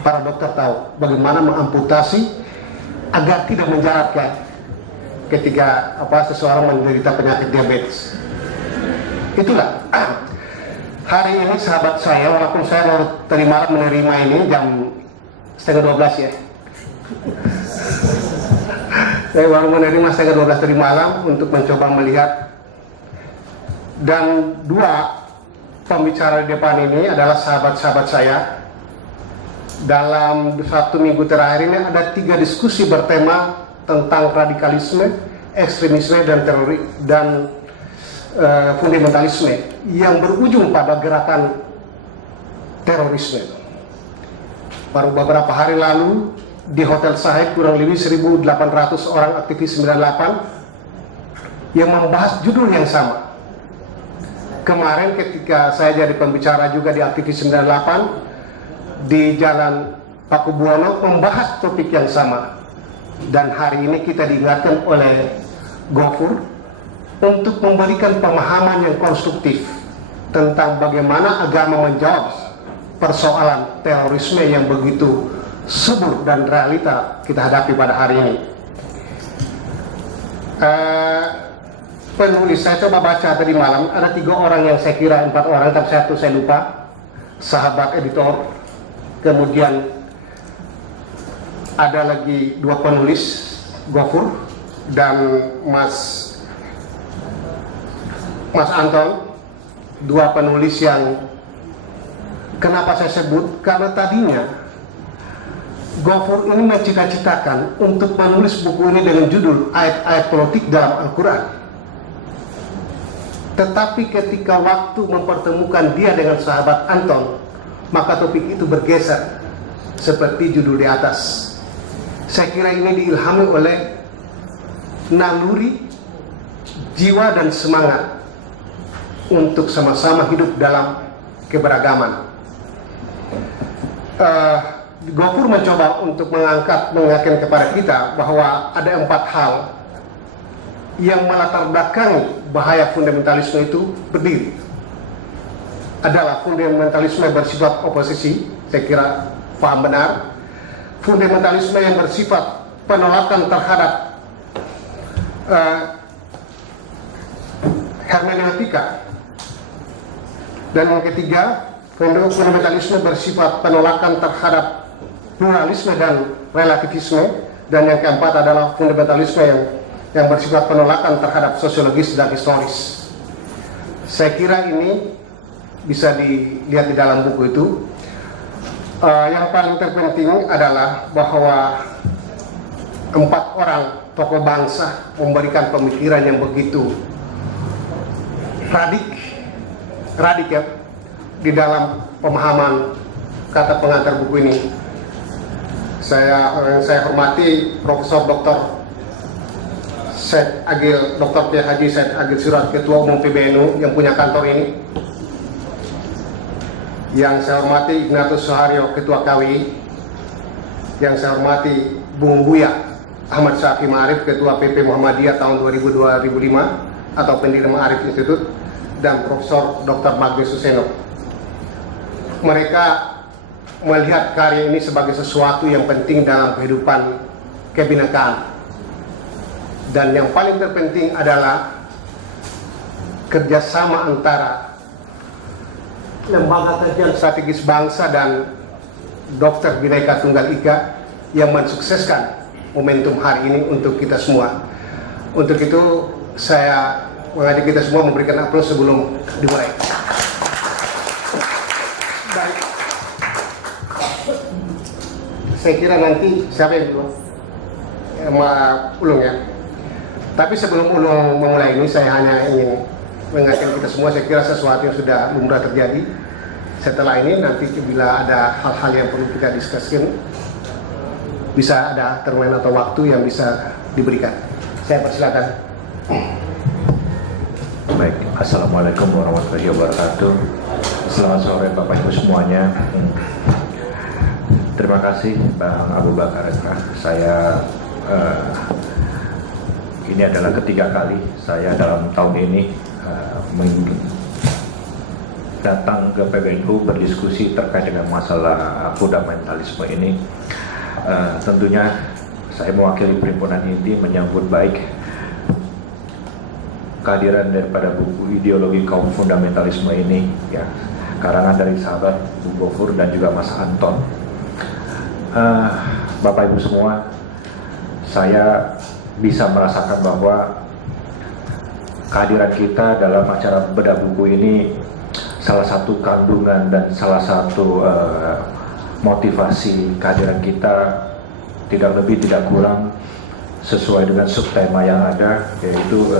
Para dokter tahu bagaimana mengamputasi agar tidak menjaratkan ketika seseorang menderita penyakit diabetes. Itulah. Hari ini sahabat saya, walaupun saya baru tadi malam menerima ini jam 11:30 ya. Saya baru menerima setengah 12 tadi malam untuk mencoba melihat Dan dua pembicara di depan ini adalah sahabat-sahabat saya. Dalam 1 minggu terakhir ini ada 3 diskusi bertema tentang radikalisme, ekstremisme, dan fundamentalisme yang berujung pada gerakan terorisme. Baru beberapa hari lalu di Hotel Sahid kurang lebih 1.800 orang aktivis 98 yang membahas judul yang sama. Kemarin ketika saya jadi pembicara juga di aktivis 98 di Jalan Pakubuwono membahas topik yang sama, dan hari ini kita diingatkan oleh Gofur untuk memberikan pemahaman yang konstruktif tentang bagaimana agama menjawab persoalan terorisme yang begitu subur dan realita kita hadapi pada hari ini. Penulis, saya coba baca tadi malam, ada 3 orang yang saya kira 4 orang, tapi 1 saya lupa, sahabat editor. Kemudian ada lagi 2 penulis, Gofur dan Mas Anton, 2 penulis yang kenapa saya sebut, karena tadinya Gofur ini mencita-citakan untuk menulis buku ini dengan judul Ayat-ayat Politik dalam Al-Quran. Tetapi ketika waktu mempertemukan dia dengan sahabat Anton, maka topik itu bergeser seperti judul di atas. Saya kira ini diilhami oleh naluri, jiwa dan semangat untuk sama-sama hidup dalam keberagaman. Gofur mencoba untuk mengingatkan kepada kita bahwa ada 4 hal yang melatar belakangi bahaya fundamentalisme itu berdiri. Adalah fundamentalisme bersifat oposisi, saya kira paham benar. Fundamentalisme yang bersifat penolakan terhadap hermeneutika. Dan yang ketiga, fundamentalisme bersifat penolakan terhadap pluralisme dan relativisme. Dan yang keempat adalah fundamentalisme yang bersifat penolakan terhadap sosiologis dan historis. Saya kira ini bisa dilihat di dalam buku itu. Yang paling terpenting adalah bahwa 4 orang tokoh bangsa memberikan pemikiran yang begitu radikal di dalam pemahaman kata pengantar buku ini. Saya hormati Profesor Dr. Dr. Haji Syed Agil Siraj, Ketua Umum PBNU yang punya kantor ini. Yang saya hormati Ignatius Suharyo, Ketua KWI. Yang saya hormati Bung Buya Ahmad Syafi Ma'arif, Ketua PP Muhammadiyah tahun 2000-2005 atau pendiri Ma'arif Institute, dan Profesor Dr. Magdi Suseno. Mereka melihat karya ini sebagai sesuatu yang penting dalam kehidupan kebinekaan. Dan yang paling terpenting adalah kerjasama antara Lembaga Kajian Strategis Bangsa dan Dr. Bhinneka Tunggal Ika yang mensukseskan momentum hari ini untuk kita semua. Untuk itu saya mengajak kita semua memberikan aplaus sebelum dimulai. Dan saya kira nanti siapa yang dulu? Ulung ya. Tapi sebelum Ulung memulai ini, saya hanya ingin mengingatkan kita semua, saya kira sesuatu yang sudah lumrah terjadi. Setelah ini nanti bila ada hal-hal yang perlu kita diskusikan, bisa ada termen atau waktu yang bisa diberikan. Saya persilakan. Baik, Assalamualaikum warahmatullahi wabarakatuh. Selamat sore Bapak Ibu semuanya. Terima kasih Bang Abu Bakar. Saya ini adalah ketiga kali saya dalam tahun ini datang ke PBNU berdiskusi terkait dengan masalah fundamentalisme ini. Tentunya saya mewakili Perhimpunan Inti menyambut baik kehadiran daripada buku Ideologi Kaum Fundamentalisme ini, ya, karangan dari sahabat Bu Gofur dan juga Mas Anton. Bapak Ibu semua, saya bisa merasakan bahwa kehadiran kita dalam acara bedah buku ini salah satu kandungan dan salah satu motivasi kehadiran kita tidak lebih tidak kurang sesuai dengan subtema yang ada, yaitu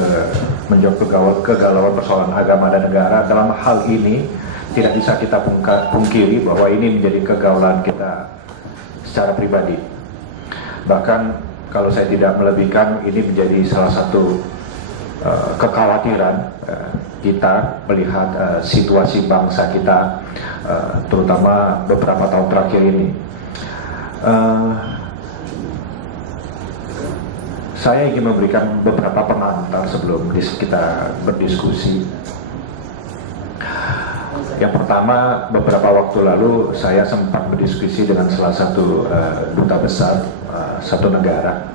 menjawab kegalauan persoalan agama dan negara. Dalam hal ini tidak bisa kita pungkiri bahwa ini menjadi kegaulan kita secara pribadi. Bahkan kalau saya tidak melebihkan, ini menjadi salah satu kekhawatiran kita melihat situasi bangsa kita, terutama beberapa tahun terakhir ini. Saya ingin memberikan beberapa pengantar sebelum kita berdiskusi. Yang pertama, beberapa waktu lalu saya sempat berdiskusi dengan salah satu duta besar satu negara.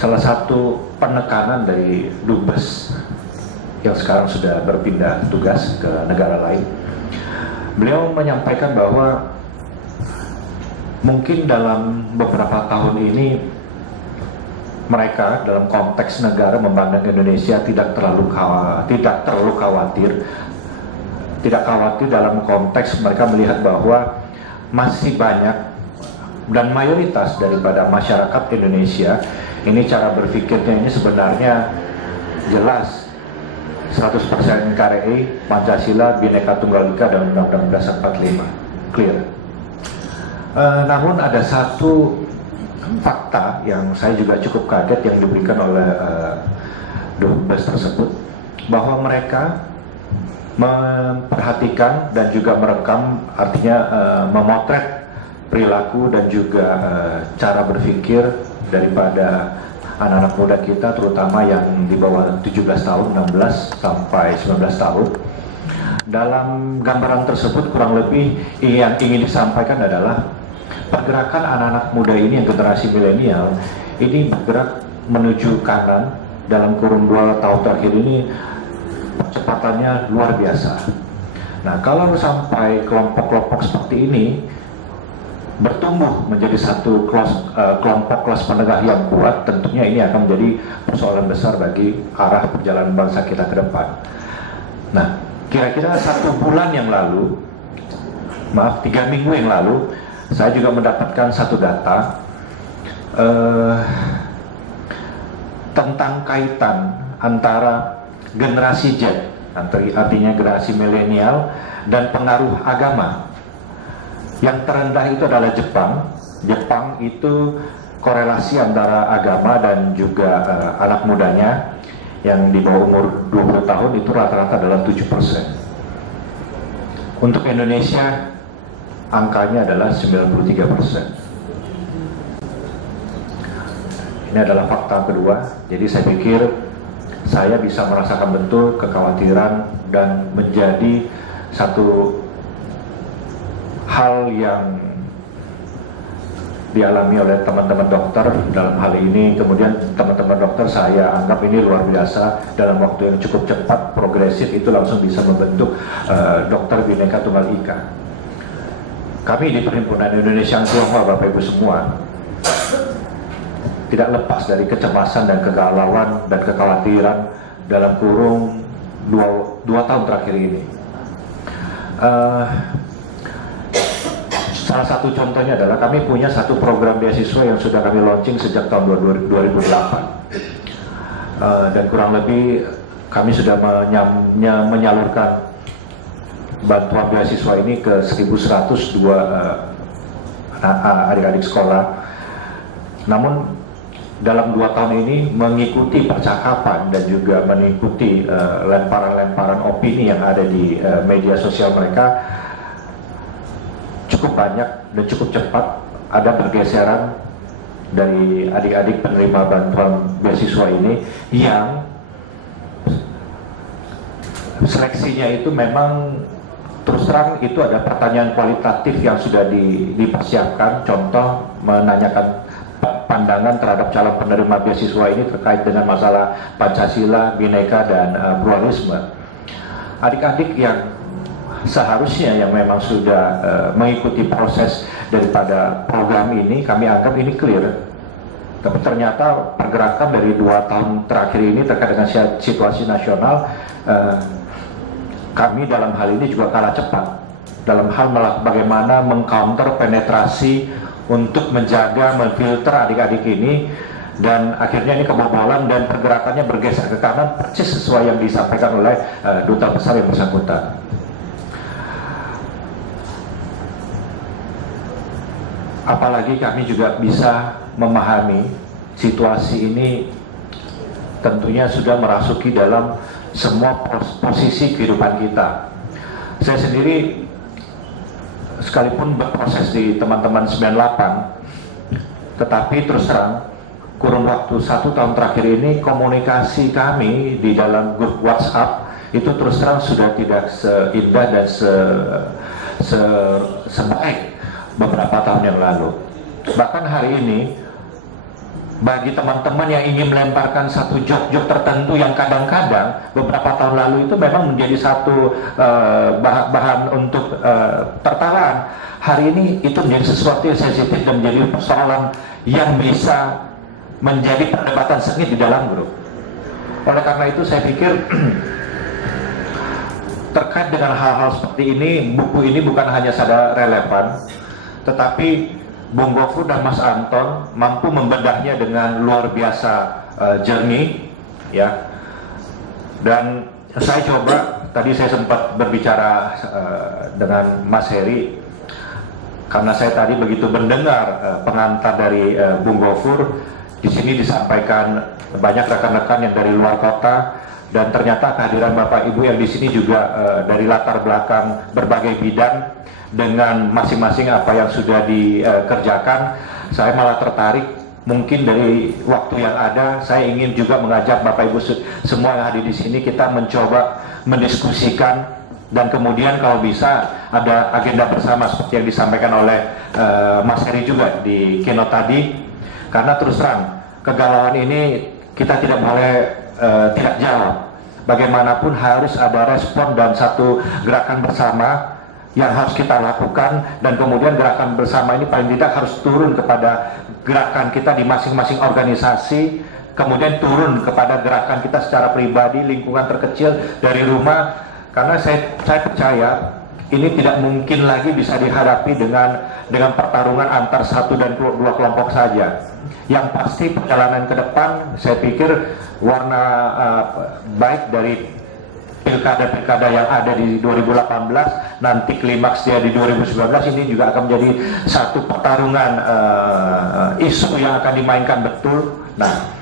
Salah satu penekanan dari Dubes yang sekarang sudah berpindah tugas ke negara lain, beliau menyampaikan bahwa mungkin dalam beberapa tahun ini mereka dalam konteks negara memandang Indonesia tidak terlalu khawatir dalam konteks mereka melihat bahwa masih banyak dan mayoritas daripada masyarakat Indonesia ini cara berpikirnya ini sebenarnya jelas 100% NKRI, Pancasila, Bhinneka Tunggal Ika, dan Undang-Undang Dasar 45 clear. Namun ada satu fakta yang saya juga cukup kaget yang diberikan oleh Dubes tersebut, bahwa mereka memperhatikan dan juga merekam, artinya memotret perilaku dan juga cara berpikir daripada anak-anak muda kita, terutama yang di bawah 17 tahun, 16 sampai 19 tahun. Dalam gambaran tersebut kurang lebih yang ingin disampaikan adalah pergerakan anak-anak muda ini yang generasi milenial ini bergerak menuju kanan dalam kurun 2 tahun terakhir ini, kecepatannya luar biasa. Nah, kalau sampai kelompok-kelompok seperti ini bertumbuh menjadi satu kelompok kelas menengah yang kuat, tentunya ini akan menjadi persoalan besar bagi arah perjalanan bangsa kita ke depan. Nah, kira-kira 1 bulan yang lalu, 3 minggu yang lalu, saya juga mendapatkan satu data tentang kaitan antara generasi Z, artinya generasi milenial, dan pengaruh agama. Yang terendah itu adalah Jepang. Jepang itu korelasi antara agama dan juga anak mudanya yang di bawah umur 20 tahun itu rata-rata adalah 7%. Untuk Indonesia angkanya adalah 93%. Ini adalah fakta kedua. Jadi saya pikir saya bisa merasakan betul kekhawatiran dan menjadi satu hal yang dialami oleh teman-teman dokter dalam hal ini. Kemudian teman-teman dokter saya anggap ini luar biasa, dalam waktu yang cukup cepat, progresif, itu langsung bisa membentuk dokter Bhinneka Tunggal Ika. Kami di Perhimpunan Indonesia Tionghoa, Bapak Ibu semua, tidak lepas dari kecemasan dan kegalauan dan kekhawatiran dalam kurun 2 tahun terakhir ini. Salah satu contohnya adalah kami punya satu program beasiswa yang sudah kami launching sejak tahun 2008, dan kurang lebih kami sudah menyalurkan bantuan beasiswa ini ke 1.102 adik-adik sekolah. Namun dalam 2 tahun ini mengikuti percakapan dan juga mengikuti lemparan-lemparan opini yang ada di media sosial mereka, cukup banyak dan cukup cepat ada pergeseran dari adik-adik penerima bantuan beasiswa ini yang seleksinya itu memang terus terang itu ada pertanyaan kualitatif yang sudah dipersiapkan. Contoh, menanyakan pandangan terhadap calon penerima beasiswa ini terkait dengan masalah Pancasila, Bhinneka, dan pluralisme. Adik-adik yang seharusnya yang memang sudah mengikuti proses daripada program ini, kami anggap ini clear. Tapi ternyata pergerakan dari 2 tahun terakhir ini terkait dengan situasi nasional, kami dalam hal ini juga kalah cepat dalam hal bagaimana mengcounter penetrasi untuk menjaga, memfilter adik-adik ini, dan akhirnya ini kebobolan dan pergerakannya bergeser ke kanan persis sesuai yang disampaikan oleh duta besar yang bersangkutan. Apalagi kami juga bisa memahami situasi ini tentunya sudah merasuki dalam semua posisi kehidupan kita. Saya sendiri sekalipun berproses di teman-teman 98, tetapi terus terang kurun waktu 1 tahun terakhir ini komunikasi kami di dalam grup WhatsApp itu terus terang sudah tidak seindah dan sebaik beberapa tahun yang lalu. Bahkan hari ini bagi teman-teman yang ingin melemparkan satu jok-jok tertentu yang kadang-kadang beberapa tahun lalu itu memang menjadi satu bahan untuk tertawaan, hari ini itu menjadi sesuatu yang sensitif dan menjadi persoalan yang bisa menjadi perdebatan sengit di dalam grup. Oleh karena itu saya pikir terkait dengan hal-hal seperti ini, buku ini bukan hanya saja relevan, tetapi Bung Gofur dan Mas Anton mampu membedahnya dengan luar biasa jernih, ya. Dan saya coba, tadi saya sempat berbicara dengan Mas Heri, karena saya tadi begitu mendengar pengantar dari Bung Gofur. Di sini disampaikan banyak rekan-rekan yang dari luar kota, dan ternyata kehadiran Bapak Ibu yang di sini juga dari latar belakang berbagai bidang dengan masing-masing apa yang sudah dikerjakan. Saya malah tertarik, mungkin dari waktu yang ada, saya ingin juga mengajak Bapak Ibu semua yang hadir di sini, kita mencoba mendiskusikan, dan kemudian kalau bisa ada agenda bersama seperti yang disampaikan oleh Mas Heri juga di keynote tadi. Karena terus terang, kegalauan ini kita tidak boleh tidak jawab. Bagaimanapun harus ada respon dan satu gerakan bersama yang harus kita lakukan, dan kemudian gerakan bersama ini paling tidak harus turun kepada gerakan kita di masing-masing organisasi, kemudian turun kepada gerakan kita secara pribadi, lingkungan terkecil dari rumah, karena saya percaya ini tidak mungkin lagi bisa dihadapi dengan pertarungan antar 1 dan 2 kelompok saja. Yang pasti perjalanan ke depan, saya pikir warna baik dari pilkada-pilkada yang ada di 2018, nanti klimaksnya di 2019, ini juga akan menjadi satu pertarungan isu yang akan dimainkan betul. Nah,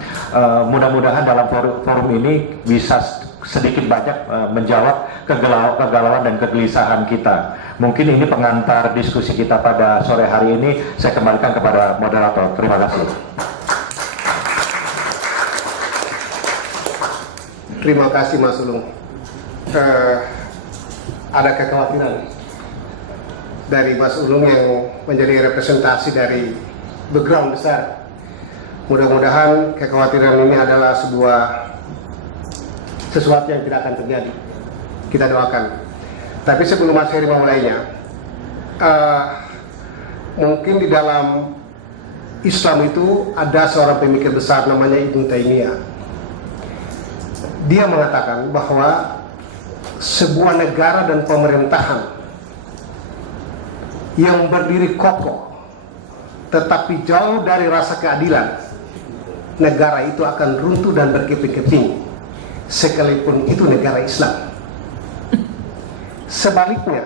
mudah-mudahan dalam forum ini bisa sedikit banyak menjawab kegalauan dan kegelisahan kita. Mungkin ini pengantar diskusi kita pada sore hari ini. Saya kembalikan kepada moderator. Terima kasih. Terima kasih Mas Ulung. Ada kekhawatiran dari Mas Ulung yang menjadi representasi dari background besar. Mudah-mudahan kekhawatiran ini adalah sesuatu yang tidak akan terjadi. Kita doakan. Tapi sebelum Mas Heri memulainya, mungkin di dalam Islam itu ada seorang pemikir besar namanya Ibnu Taimiyah. Dia mengatakan bahwa sebuah negara dan pemerintahan yang berdiri kokoh tetapi jauh dari rasa keadilan, negara itu akan runtuh dan berkeping-keping, sekalipun itu negara Islam. Sebaliknya,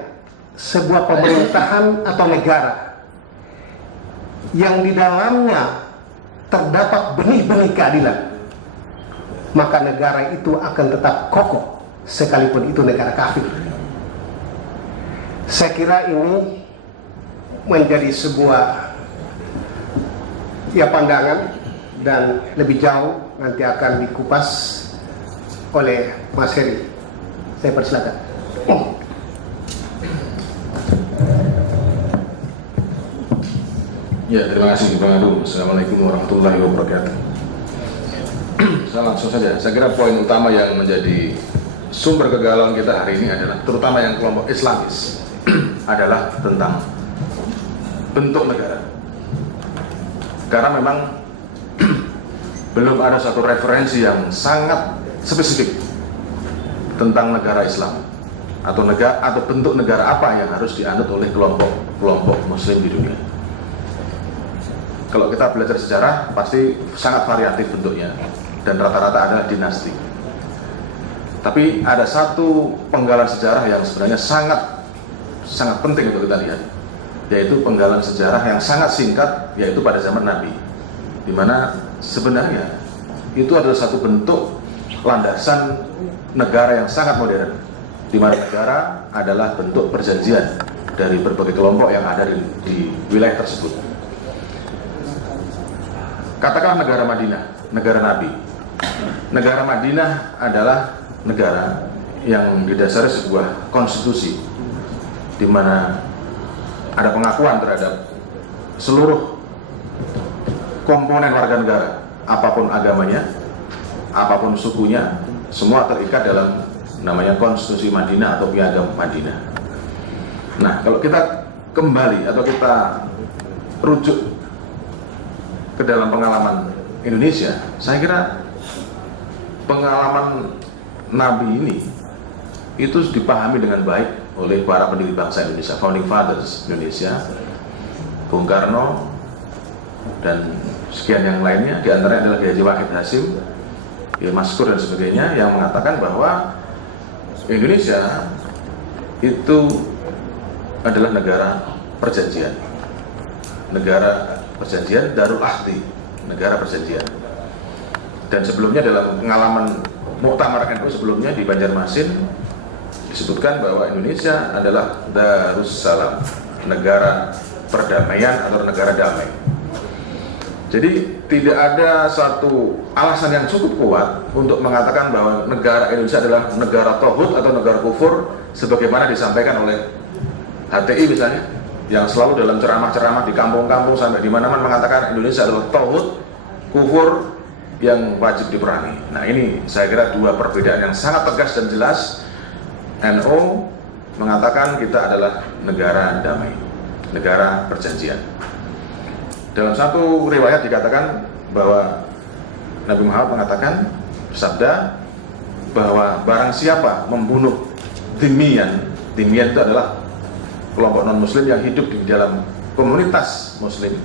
sebuah pemerintahan atau negara yang di dalamnya terdapat benih-benih keadilan, maka negara itu akan tetap kokoh sekalipun itu negara kafir. Saya kira ini menjadi sebuah pandangan, dan lebih jauh nanti akan dikupas oleh Mas Heri. Saya persilakan. Ya, terima kasih Bang Adu. Assalamualaikum warahmatullahi wabarakatuh. Saya langsung saja. Saya kira poin utama yang menjadi sumber kegalauan kita hari ini adalah, terutama yang kelompok Islamis, adalah tentang bentuk negara. Karena memang belum ada satu referensi yang sangat spesifik tentang negara Islam atau bentuk negara apa yang harus dianut oleh kelompok Muslim di dunia. Kalau kita belajar sejarah pasti sangat variatif bentuknya dan rata-rata adalah dinasti. Tapi ada satu penggalan sejarah yang sebenarnya sangat penting untuk kita lihat, yaitu penggalan sejarah yang sangat singkat, yaitu pada zaman Nabi, di mana sebenarnya itu adalah satu bentuk landasan negara yang sangat modern, di mana negara adalah bentuk perjanjian dari berbagai kelompok yang ada di wilayah tersebut. Katakanlah negara Madinah, negara Nabi. Negara Madinah adalah negara yang didasari sebuah konstitusi, di mana ada pengakuan terhadap seluruh komponen warga negara, apapun agamanya, apapun sukunya, semua terikat dalam namanya konstitusi Madinah atau piagam Madinah. Nah, kalau kita kembali atau kita rujuk ke dalam pengalaman Indonesia, saya kira pengalaman Nabi ini itu dipahami dengan baik oleh para pendiri bangsa Indonesia, founding fathers Indonesia, Bung Karno dan sekian yang lainnya, di antaranya adalah Kiai Haji Wahid Hasyim, Kiai Maskur dan sebagainya, yang mengatakan bahwa Indonesia itu adalah negara perjanjian, Darul Ahdi, negara perjanjian. Dan sebelumnya dalam pengalaman Muktamar NU sebelumnya di Banjarmasin disebutkan bahwa Indonesia adalah Darussalam, negara perdamaian atau negara damai. Jadi tidak ada satu alasan yang cukup kuat untuk mengatakan bahwa negara Indonesia adalah negara tauhid atau negara kufur, sebagaimana disampaikan oleh HTI misalnya, yang selalu dalam ceramah-ceramah di kampung-kampung sampai di mana-mana mengatakan Indonesia adalah tauhid, kufur yang wajib diperangi. Nah, ini saya kira dua perbedaan yang sangat tegas dan jelas. NU mengatakan kita adalah negara damai, negara perjanjian. Dalam satu riwayat dikatakan bahwa Nabi Muhammad mengatakan, bersabda bahwa barang siapa membunuh dhimmiyan itu adalah kelompok non-muslim yang hidup di dalam komunitas muslim,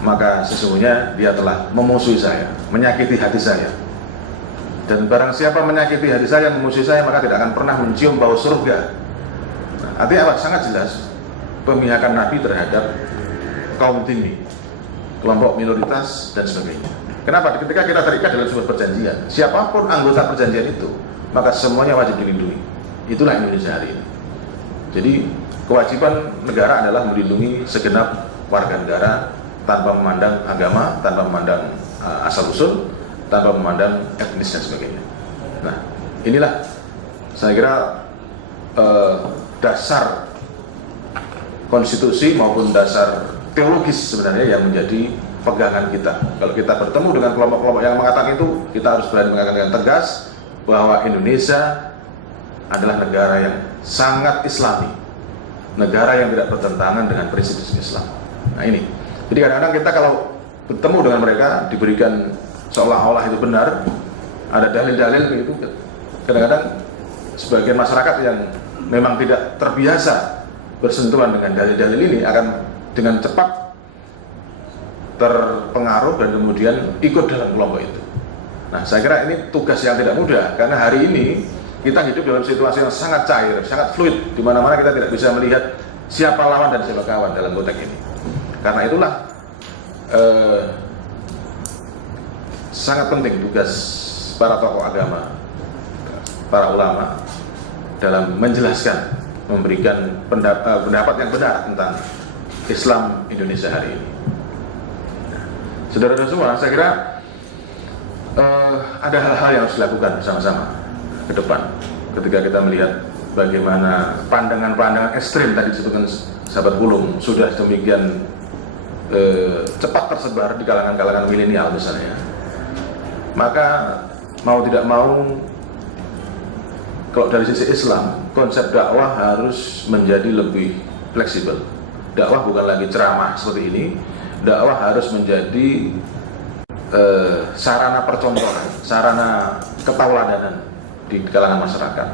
maka sesungguhnya dia telah memusuhi saya, menyakiti hati saya. Dan barang siapa menyakiti hati saya, memusuhi saya, maka tidak akan pernah mencium bau surga. Nah, artinya apa? Sangat jelas pemihakan Nabi terhadap kaum dhimmi, kelompok minoritas dan sebagainya. Kenapa? Ketika kita terikat dalam sebuah perjanjian, siapapun anggota perjanjian itu, maka semuanya wajib dilindungi. Itulah Indonesia hari ini. Jadi kewajiban negara adalah melindungi segenap warga negara tanpa memandang agama, tanpa memandang asal usul, tanpa memandang etnis dan sebagainya. Nah, inilah saya kira dasar konstitusi maupun dasar teologis sebenarnya yang menjadi pegangan kita. Kalau kita bertemu dengan kelompok-kelompok yang mengatakan itu, kita harus berani mengatakan dengan tegas bahwa Indonesia adalah negara yang sangat Islami, negara yang tidak bertentangan dengan prinsip-prinsip Islam. Nah, ini. Jadi kadang-kadang kita kalau bertemu dengan mereka diberikan seolah-olah itu benar, ada dalil-dalil begitu. Kadang-kadang sebagian masyarakat yang memang tidak terbiasa bersentuhan dengan dalil-dalil ini akan dengan cepat terpengaruh dan kemudian ikut dalam kelompok itu. Nah, saya kira ini tugas yang tidak mudah, karena hari ini kita hidup dalam situasi yang sangat cair, sangat fluid, di mana-mana kita tidak bisa melihat siapa lawan dan siapa kawan dalam konteks ini. Karena itulah sangat penting tugas para tokoh agama, para ulama dalam menjelaskan, memberikan pendapat yang benar tentang Islam Indonesia hari ini. Saudara-saudara semua, saya kira ada hal-hal yang harus dilakukan bersama-sama ke depan ketika kita melihat bagaimana pandangan-pandangan ekstrim tadi disebutkan sahabat Pulung sudah demikian cepat tersebar di kalangan-kalangan milenial misalnya. Maka mau tidak mau, kalau dari sisi Islam, konsep dakwah harus menjadi lebih fleksibel. Dakwah bukan lagi ceramah seperti ini, dakwah harus menjadi sarana percontohan, sarana ketauladanan di kalangan masyarakat.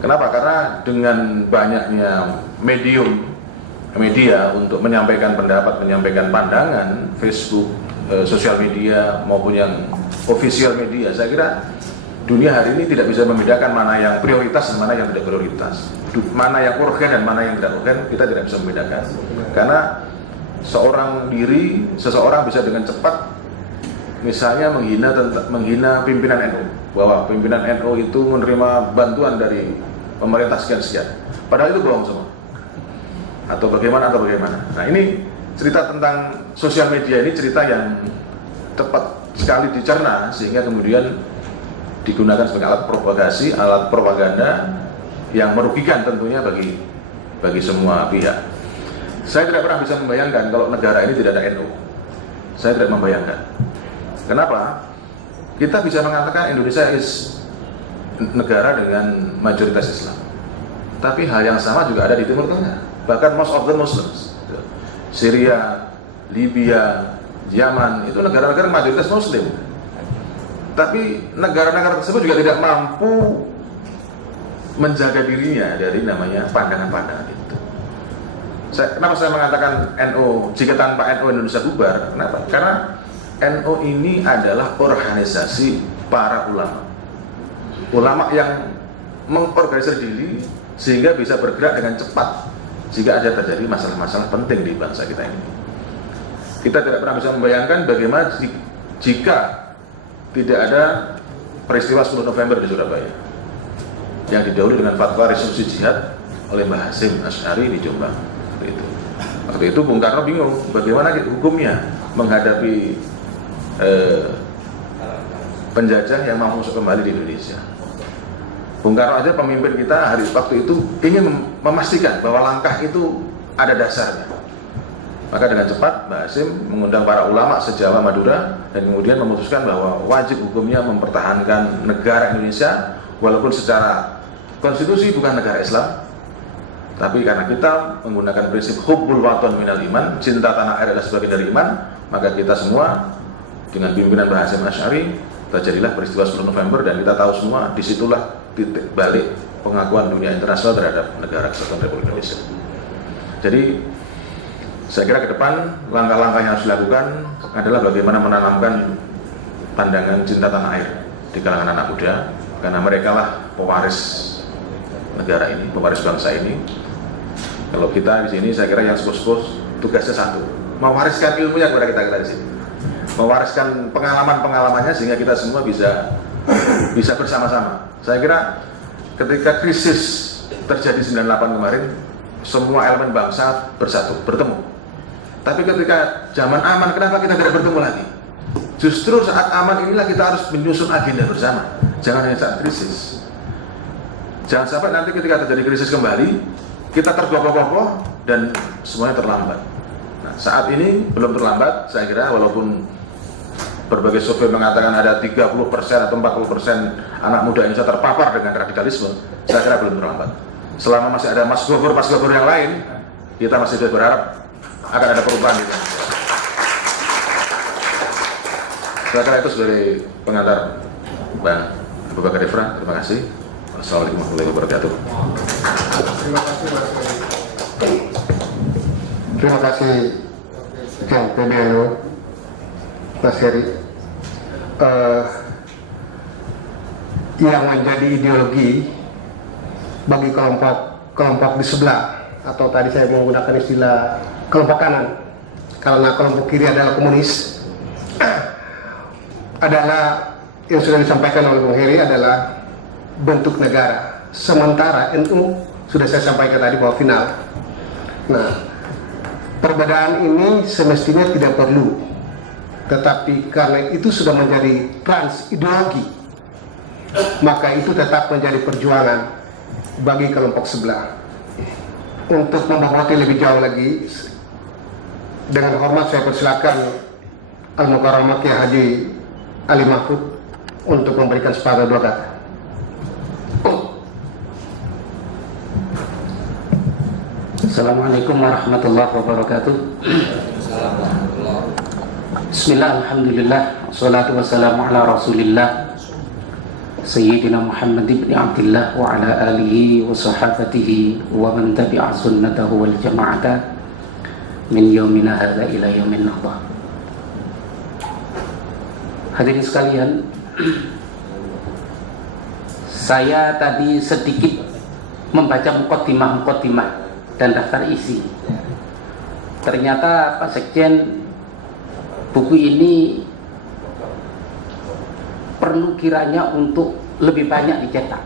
Kenapa? Karena dengan banyaknya media untuk menyampaikan pendapat, menyampaikan pandangan, Facebook, sosial media maupun yang official media, saya kira dunia hari ini tidak bisa membedakan mana yang prioritas dan mana yang tidak prioritas, mana yang urgen dan mana yang tidak urgen, kita tidak bisa membedakan. Karena seseorang bisa dengan cepat misalnya menghina pimpinan NU, bahwa pimpinan NU itu menerima bantuan dari pemerintah sekian, padahal itu bohong semua, atau bagaimana. Nah, ini cerita tentang sosial media, ini cerita yang tepat sekali dicerna sehingga kemudian digunakan sebagai alat propagasi, alat propaganda yang merugikan tentunya bagi semua pihak. Saya tidak pernah bisa membayangkan kalau negara ini tidak ada NU. Saya tidak membayangkan. Kenapa? Kita bisa mengatakan Indonesia negara dengan mayoritas Islam, tapi hal yang sama juga ada di Timur Tengah. Bahkan most of the Muslims, Syria, Libya, Yaman, itu negara-negara mayoritas Muslim. Tapi negara-negara tersebut juga tidak mampu menjaga dirinya dari namanya pandangan-pandangan itu. Kenapa saya mengatakan NU, jika tanpa NU Indonesia bubar? Kenapa? Karena NU ini adalah organisasi para ulama yang mengorganisir diri sehingga bisa bergerak dengan cepat jika ada terjadi masalah-masalah penting di bangsa kita ini. Kita tidak pernah bisa membayangkan bagaimana jika tidak ada peristiwa 10 November di Surabaya yang didahului dengan fatwa resolusi jihad oleh Mbah Hasyim Asy'ari di Jombang. Waktu itu Bung Karno bingung bagaimana hukumnya menghadapi penjajah yang mau masuk kembali di Indonesia. Bung Karno aja pemimpin kita waktu itu ingin memastikan bahwa langkah itu ada dasarnya. Maka dengan cepat Mbah Hasyim mengundang para ulama se-Jawa Madura dan kemudian memutuskan bahwa wajib hukumnya mempertahankan negara Indonesia walaupun secara konstitusi bukan negara Islam, tapi karena kita menggunakan prinsip hubbul waton minal iman, cinta tanah air adalah sebagian dari iman, maka kita semua dengan pimpinan Mbah Hasyim Asy'ari terjadilah peristiwa 10 November dan kita tahu semua disitulah titik balik pengakuan dunia internasional terhadap negara Kesatuan Republik Indonesia. Jadi saya kira ke depan langkah-langkah yang harus dilakukan adalah bagaimana menanamkan pandangan cinta tanah air di kalangan anak muda, karena mereka lah pewaris negara ini, pewaris bangsa ini. Kalau kita di sini, saya kira yang sepuh-sepuh tugasnya satu, mewariskan ilmunya kepada kita di sini, mewariskan pengalaman-pengalamannya sehingga kita semua bisa bersama-sama. Saya kira ketika krisis terjadi 98 kemarin, semua elemen bangsa bersatu, bertemu. Tapi ketika zaman aman, kenapa kita tidak bertemu lagi? Justru saat aman inilah kita harus menyusun agenda bersama. Jangan hanya saat krisis. Jangan sampai nanti ketika terjadi krisis kembali, kita tergopoh-gopoh dan semuanya terlambat. Nah, saat ini belum terlambat, saya kira, walaupun berbagai survei mengatakan ada 30% atau 40% anak muda Indonesia terpapar dengan radikalisme, saya kira belum terlambat. Selama masih ada Mas Gofur yang lain, kita masih berharap akan ada perubahan gitu. Saya kira itu sebagai pengantar Bang Abu Bakar Ifrah. Terima kasih. Wassalamualaikum warahmatullahi wabarakatuh. Terima kasih Kang PBNU Mas Heri. Yang menjadi ideologi bagi kelompok di sebelah, atau tadi saya menggunakan istilah kelompok kanan karena kelompok kiri adalah komunis, adalah yang sudah disampaikan oleh Bung Heri adalah bentuk negara. Sementara NU sudah saya sampaikan tadi bahwa final. Nah, perbedaan ini semestinya tidak perlu, tetapi karena itu sudah menjadi trans ideologi, maka itu tetap menjadi perjuangan bagi kelompok sebelah. Untuk membahas lebih jauh lagi, dengan hormat saya persilakan Al-Mukarramah Kiai Haji Ali Mahfud untuk memberikan sepatah dua kata. Assalamualaikum warahmatullahi wabarakatuh. Bismillah, alhamdulillah, wassalatu wassalamu ala rasulillah Sayyidina Muhammad ibn Abdullah wa ala alihi wa sahabatihi wa man tabi'a sunnatahu wal jama'ata min yaumina hadha ila yaumin nahdah. Hadirin sekalian, saya tadi sedikit membaca muqaddimah dan daftar isi. Ternyata Pak Sekjen, buku ini perlu kiranya untuk lebih banyak dicetak,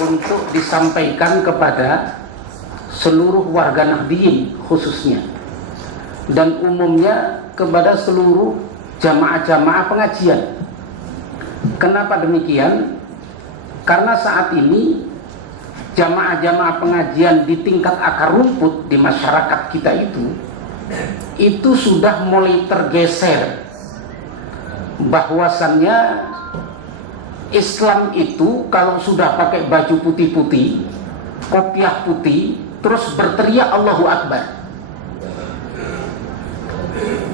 untuk disampaikan kepada seluruh warga Nahdliyin khususnya, dan umumnya kepada seluruh jamaah-jamaah pengajian. Kenapa demikian? Karena saat ini jamaah-jamaah pengajian di tingkat akar rumput di masyarakat kita itu sudah mulai tergeser bahwasannya Islam itu kalau sudah pakai baju putih-putih, kopiah putih, terus berteriak Allahu Akbar,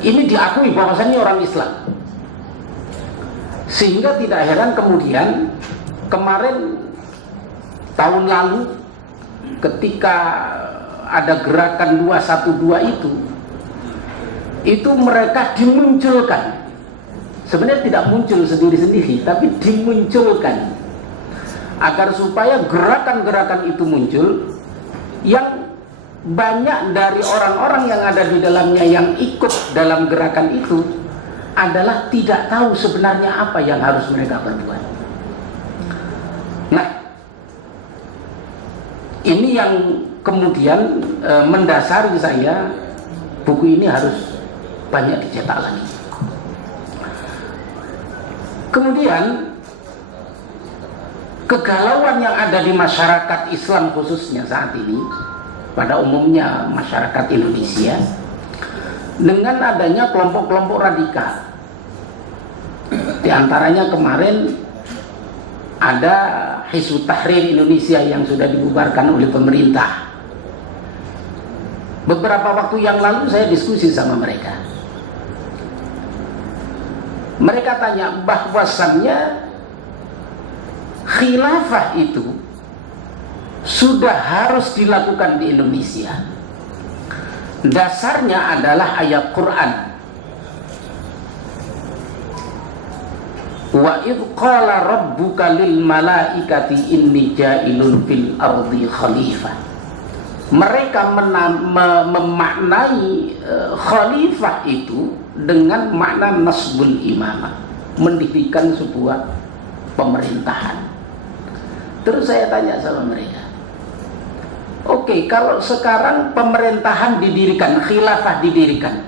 ini diakui bahwasannya orang Islam. Sehingga tidak heran kemudian kemarin tahun lalu ketika ada gerakan 212 itu mereka dimunculkan. Sebenarnya tidak muncul sendiri-sendiri, tapi dimunculkan agar supaya gerakan-gerakan itu muncul, yang banyak dari orang-orang yang ada di dalamnya yang ikut dalam gerakan itu adalah tidak tahu sebenarnya apa yang harus mereka perbuat. Nah, ini yang kemudian mendasari saya, buku ini harus banyak dicetak lagi. Kemudian kegalauan yang ada di masyarakat Islam khususnya saat ini, pada umumnya masyarakat Indonesia, dengan adanya kelompok-kelompok radikal. Di antaranya kemarin ada Hizbut Tahrir Indonesia yang sudah dibubarkan oleh pemerintah. Beberapa waktu yang lalu saya diskusi sama mereka. Mereka tanya bahwasannya khilafah itu sudah harus dilakukan di Indonesia. Dasarnya adalah ayat Quran. Wa idh qala rabbuka lil malaikati inni ja'ilun fil ardi khalifah. Mereka memaknai khalifah itu dengan makna nasbul imamah, mendirikan sebuah pemerintahan. Terus saya tanya sama mereka, oke, kalau sekarang pemerintahan didirikan, khilafah didirikan,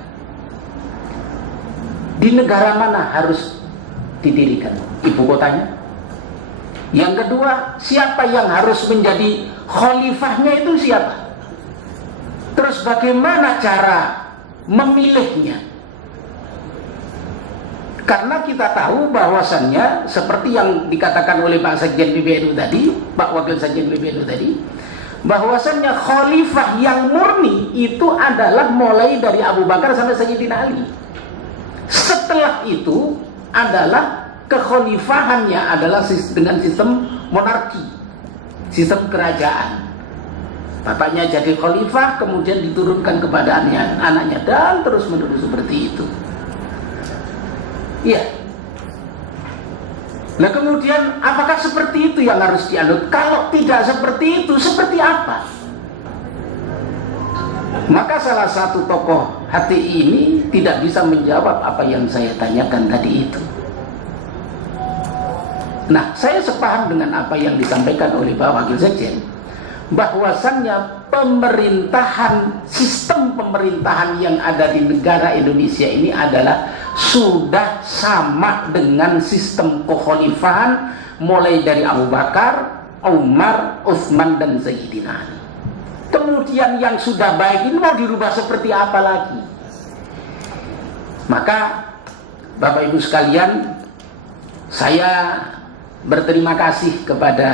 di negara mana harus didirikan? Ibu kotanya? Yang kedua, siapa yang harus menjadi khalifahnya itu siapa? Terus bagaimana cara memilihnya? Karena kita tahu bahwasannya seperti yang dikatakan oleh Pak Sekjen PBNU tadi, Pak Wakil Sekjen PBNU tadi, bahwasannya khalifah yang murni itu adalah mulai dari Abu Bakar sampai Sayyidina Ali. Setelah itu adalah kekhalifahannya adalah dengan sistem monarki, sistem kerajaan. Bapaknya jadi khalifah, kemudian diturunkan kepada anaknya, dan terus menerus seperti itu. Iya. Nah kemudian apakah seperti itu yang harus dianut? Kalau tidak seperti itu, seperti apa? Maka salah satu tokoh HTI ini tidak bisa menjawab apa yang saya tanyakan tadi itu. Nah, saya sepaham dengan apa yang disampaikan oleh Pak Wakil Sekjen, bahwasannya pemerintahan, sistem pemerintahan yang ada di negara Indonesia ini adalah sudah sama dengan sistem kekhalifahan mulai dari Abu Bakar, Umar, Utsman, dan Sayyidina Ali. Kemudian yang sudah baik ini mau dirubah seperti apa lagi? Maka Bapak Ibu sekalian, saya berterima kasih kepada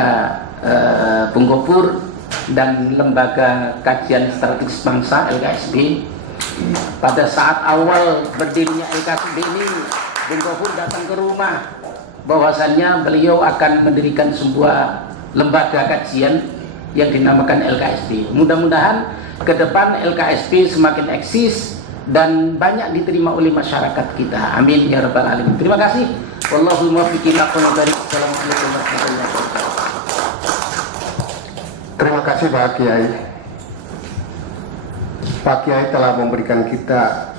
Bung Gofur dan Lembaga Kajian Strategis Bangsa LKSB Pada saat awal berdirinya LKSB ini, Bung Gofur datang ke rumah, bahwasannya beliau akan mendirikan sebuah lembaga kajian yang dinamakan LKSB. Mudah-mudahan ke depan LKSB semakin eksis dan banyak diterima oleh masyarakat kita. Amin ya rabbal alamin. Terima kasih. Wallahul muwaffiq ila aqwamit thoriq. Assalamualaikum warahmatullahi wabarakatuh. Terima kasih Pak Kiai. Pak Kiai telah memberikan kita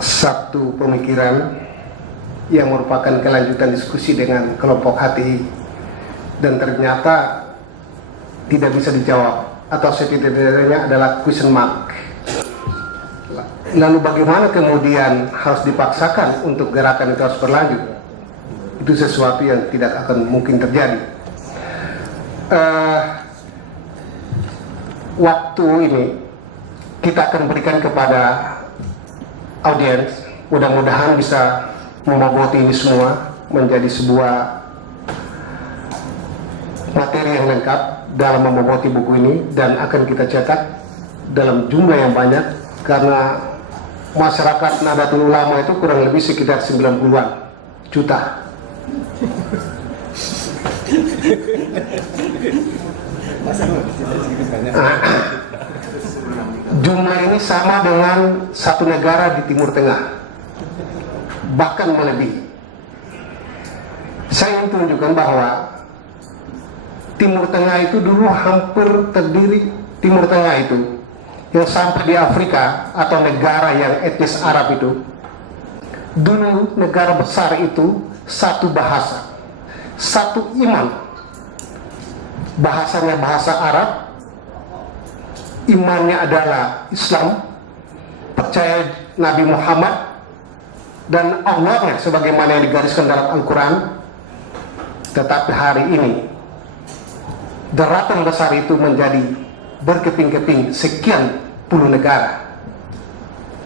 satu pemikiran yang merupakan kelanjutan diskusi dengan kelompok HTI dan ternyata tidak bisa dijawab atau setidaknya adalah question mark. Lalu bagaimana kemudian harus dipaksakan untuk gerakan itu harus berlanjut? Itu sesuatu yang tidak akan mungkin terjadi. Waktu ini kita akan berikan kepada audiens, mudah-mudahan bisa memboboti ini semua menjadi sebuah materi yang lengkap dalam memboboti buku ini, dan akan kita cetak dalam jumlah yang banyak karena masyarakat Nahdlatul Ulama itu kurang lebih sekitar 90-an juta. Jumlah ini sama dengan satu negara di Timur Tengah, bahkan melebihi. Saya ingin tunjukkan bahwa Timur Tengah itu dulu hampir terdiri, Timur Tengah itu yang sampai di Afrika atau negara yang etnis Arab itu, dulu negara besar itu satu bahasa, satu iman. Bahasanya bahasa Arab, imannya adalah Islam, percaya Nabi Muhammad dan Allahnya sebagaimana yang digariskan dalam Al-Quran. Tetapi hari ini daratan besar itu menjadi berkeping-keping sekian puluh negara,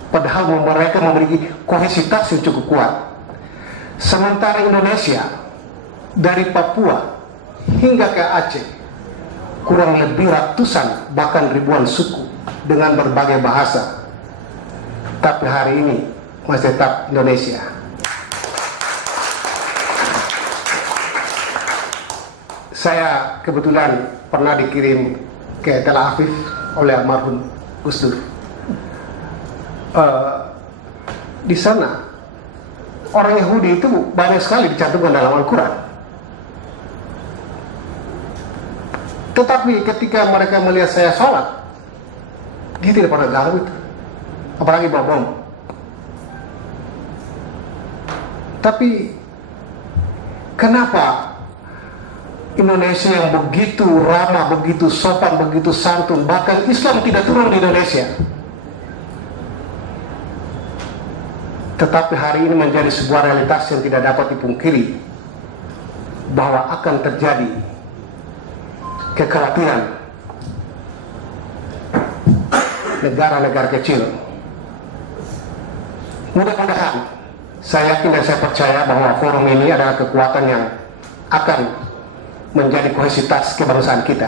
padahal mereka memiliki kohesivitas yang cukup kuat. Sementara Indonesia dari Papua hingga ke Aceh kurang lebih ratusan bahkan ribuan suku dengan berbagai bahasa, tapi hari ini masih tetap Indonesia. Saya kebetulan pernah dikirim ke Tel Aviv oleh almarhum Gus Dur. Di sana orang Yahudi itu banyak sekali dicantumkan dalam Al-Quran, tetapi ketika mereka melihat saya sholat, dia tidak pernah garuk itu, apalagi bawa bom. Tapi kenapa Indonesia yang begitu ramah, begitu sopan, begitu santun, bahkan Islam tidak turun di Indonesia, tetapi hari ini menjadi sebuah realitas yang tidak dapat dipungkiri bahwa akan terjadi kekhawatiran negara-negara kecil. Mudah-mudahan, saya yakin dan saya percaya bahwa forum ini adalah kekuatan yang akan menjadi kohesivitas kebangsaan kita.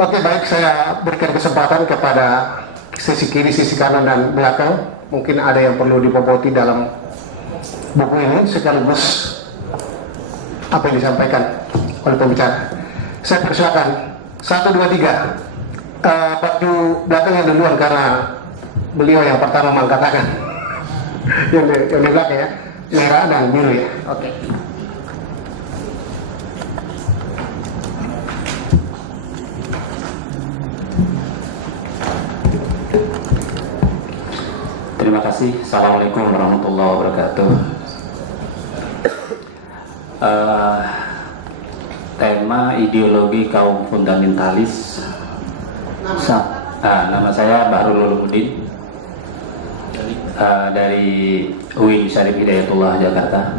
Oke, baik, saya berikan kesempatan kepada sisi kiri, sisi kanan, dan belakang. Mungkin ada yang perlu diboboti dalam buku ini sekaligus apa yang disampaikan oleh pembicara. Saya persilakan 1, 2, 3. Baju belakangnya duluan karena beliau yang pertama mengangkat tangan. yang di belakang ya, merah dan biru ya. Oke. Terima kasih. Assalamualaikum warahmatullahi wabarakatuh. Tema ideologi kaum fundamentalis. Nama saya Bahrul Ulumuddin dari UIN Syarif Hidayatullah Jakarta.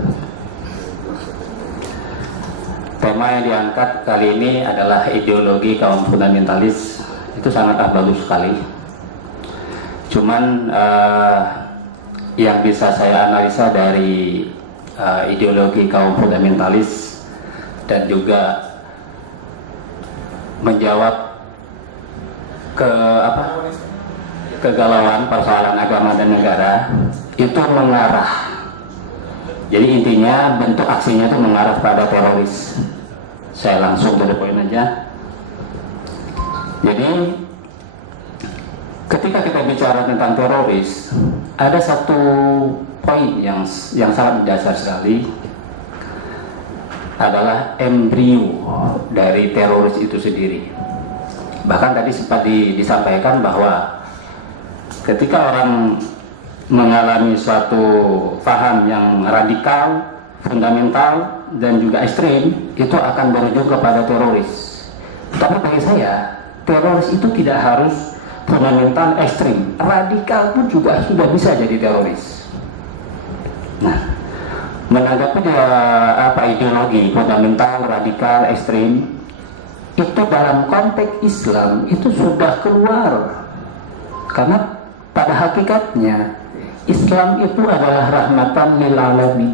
Tema yang diangkat kali ini adalah ideologi kaum fundamentalis. Itu sangat bagus sekali. Cuman yang bisa saya analisa dari ideologi kaum fundamentalis dan juga menjawab ke kegalauan persoalan agama dan negara itu mengarah. Jadi intinya bentuk aksinya itu mengarah pada teroris. Saya langsung to the point aja. Jadi ketika kita bicara tentang teroris, ada satu poin yang sangat dasar sekali, adalah embrio dari teroris itu sendiri. Bahkan tadi sempat disampaikan bahwa ketika orang mengalami suatu paham yang radikal, fundamental, dan juga ekstrim, itu akan berujung kepada teroris. Tapi bagi saya, teroris itu tidak harus fundamental, ekstrim, radikal pun juga sudah bisa jadi teroris. Nah, menanggapi ideologi fundamental, radikal, ekstrim, itu dalam konteks Islam itu sudah keluar. Karena pada hakikatnya Islam itu adalah rahmatan lil alamin.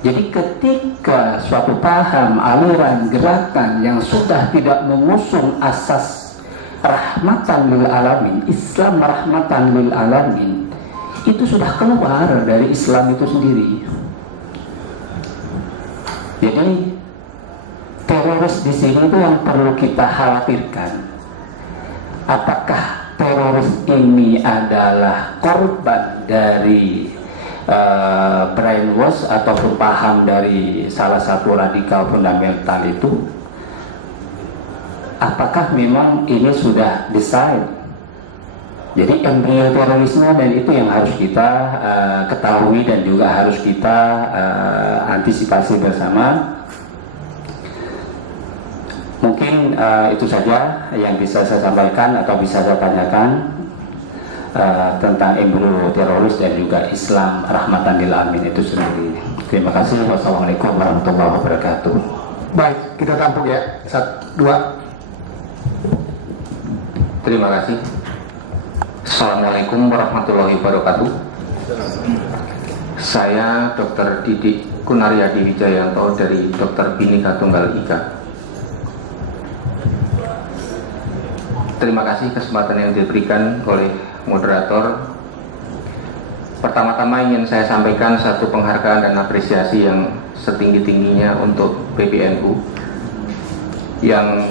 Jadi ketika suatu paham, aliran, gerakan yang sudah tidak mengusung asas rahmatan lil alamin, Islam rahmatan lil alamin, itu sudah keluar dari Islam itu sendiri. Jadi teroris di sini itu yang perlu kita khawatirkan. Apakah teroris ini adalah korban dari brainwash ataupun paham dari salah satu radikal fundamental itu? Apakah memang ini sudah decide? Jadi embrio terorisme, dan itu yang harus kita ketahui dan juga harus kita antisipasi bersama. Mungkin itu saja yang bisa saya sampaikan atau bisa saya tanyakan tentang embrio teroris dan juga Islam rahmatan lil alamin itu sendiri. Terima kasih. Wassalamualaikum warahmatullahi wabarakatuh. Baik, kita tampung ya. 1, 2. Terima kasih. Assalamualaikum warahmatullahi wabarakatuh. Saya Dr. Didik Kunaryadi Wijayanto dari Dr. Bhinneka Tunggal Ika. Terima kasih kesempatan yang diberikan oleh moderator. Pertama-tama ingin saya sampaikan satu penghargaan dan apresiasi yang setinggi-tingginya untuk PBNU yang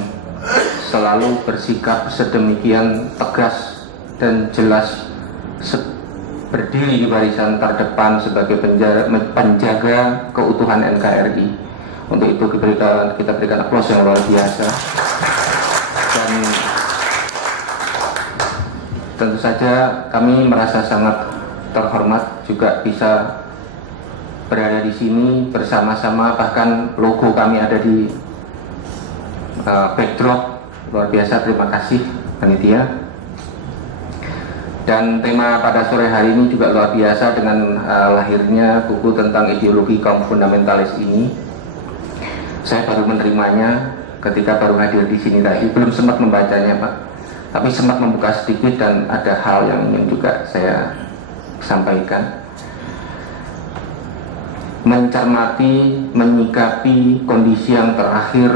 selalu bersikap sedemikian tegas dan jelas, berdiri di barisan terdepan sebagai penjaga keutuhan NKRI. Untuk itu kita berikan aplaus yang luar biasa. Dan tentu saja kami merasa sangat terhormat juga bisa berada di sini bersama-sama, bahkan logo kami ada di backdrop. Luar biasa, terima kasih panitia. Dan tema pada sore hari ini juga luar biasa dengan lahirnya buku tentang ideologi kaum fundamentalis ini. Saya baru menerimanya ketika baru hadir di sini tadi, belum sempat membacanya Pak, tapi sempat membuka sedikit dan ada hal yang ingin juga saya sampaikan. Mencermati, menyikapi kondisi yang terakhir,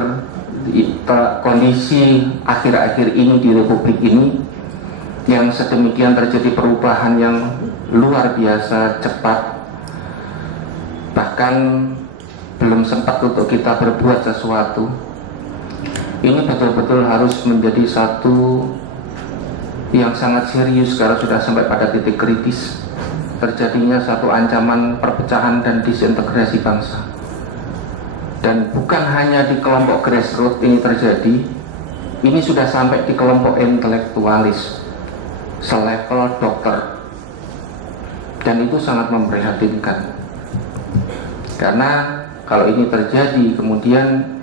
kondisi akhir-akhir ini di Republik ini, yang sedemikian terjadi perubahan yang luar biasa cepat, bahkan belum sempat untuk kita berbuat sesuatu. Ini betul-betul harus menjadi satu yang sangat serius karena sudah sampai pada titik kritis terjadinya satu ancaman perpecahan dan disintegrasi bangsa. Dan bukan hanya di kelompok grassroots ini terjadi, ini sudah sampai di kelompok intelektualis selevel dokter, dan itu sangat memprihatinkan. Karena kalau ini terjadi, kemudian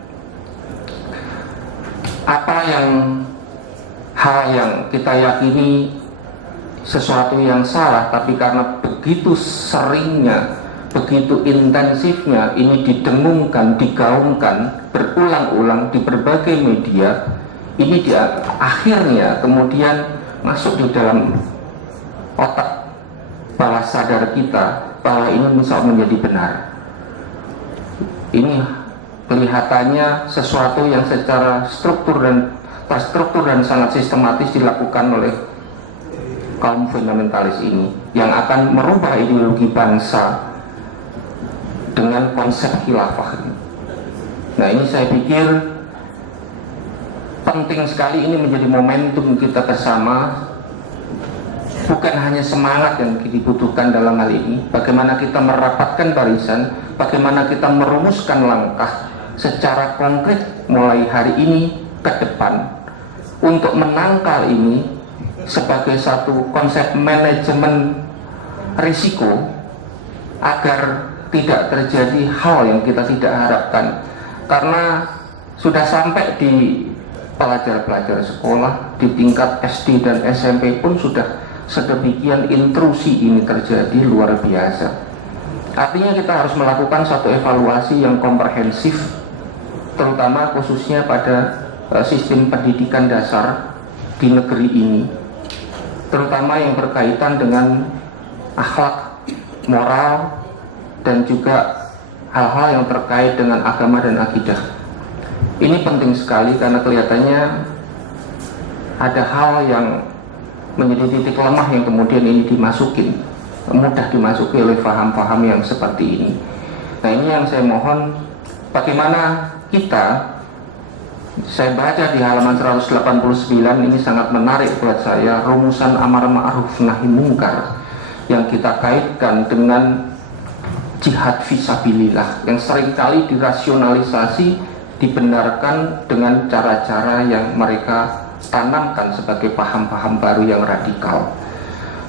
hal yang kita yakini sesuatu yang salah, tapi karena begitu seringnya, begitu intensifnya ini didengungkan, digaungkan berulang-ulang di berbagai media, ini akhirnya kemudian masuk di dalam otak bawah sadar kita bahwa ini bisa menjadi benar. Ini kelihatannya sesuatu yang secara terstruktur dan sangat sistematis dilakukan oleh kaum fundamentalis ini yang akan merubah ideologi bangsa dengan konsep khilafah ini. Nah, ini saya pikir penting sekali, ini menjadi momentum kita bersama. Bukan hanya semangat yang dibutuhkan dalam hal ini, bagaimana kita merapatkan barisan, bagaimana kita merumuskan langkah secara konkret mulai hari ini ke depan untuk menangkal ini sebagai satu konsep manajemen risiko agar tidak terjadi hal yang kita tidak harapkan. Karena sudah sampai di pelajar-pelajar sekolah di tingkat SD dan SMP pun sudah sedemikian intrusi ini terjadi, luar biasa. Artinya kita harus melakukan satu evaluasi yang komprehensif, terutama khususnya pada sistem pendidikan dasar di negeri ini, terutama yang berkaitan dengan akhlak, moral, dan juga hal-hal yang terkait dengan agama dan akidah. Ini penting sekali karena kelihatannya ada hal yang menjadi titik lemah yang kemudian ini mudah dimasuki oleh paham-paham yang seperti ini. Nah, ini yang saya mohon, bagaimana kita, saya baca di halaman 189 ini sangat menarik buat saya, rumusan amar ma'ruf nahi mungkar yang kita kaitkan dengan jihad fisabilillah yang seringkali dirasionalisasi, dibenarkan dengan cara-cara yang mereka tanamkan sebagai paham-paham baru yang radikal.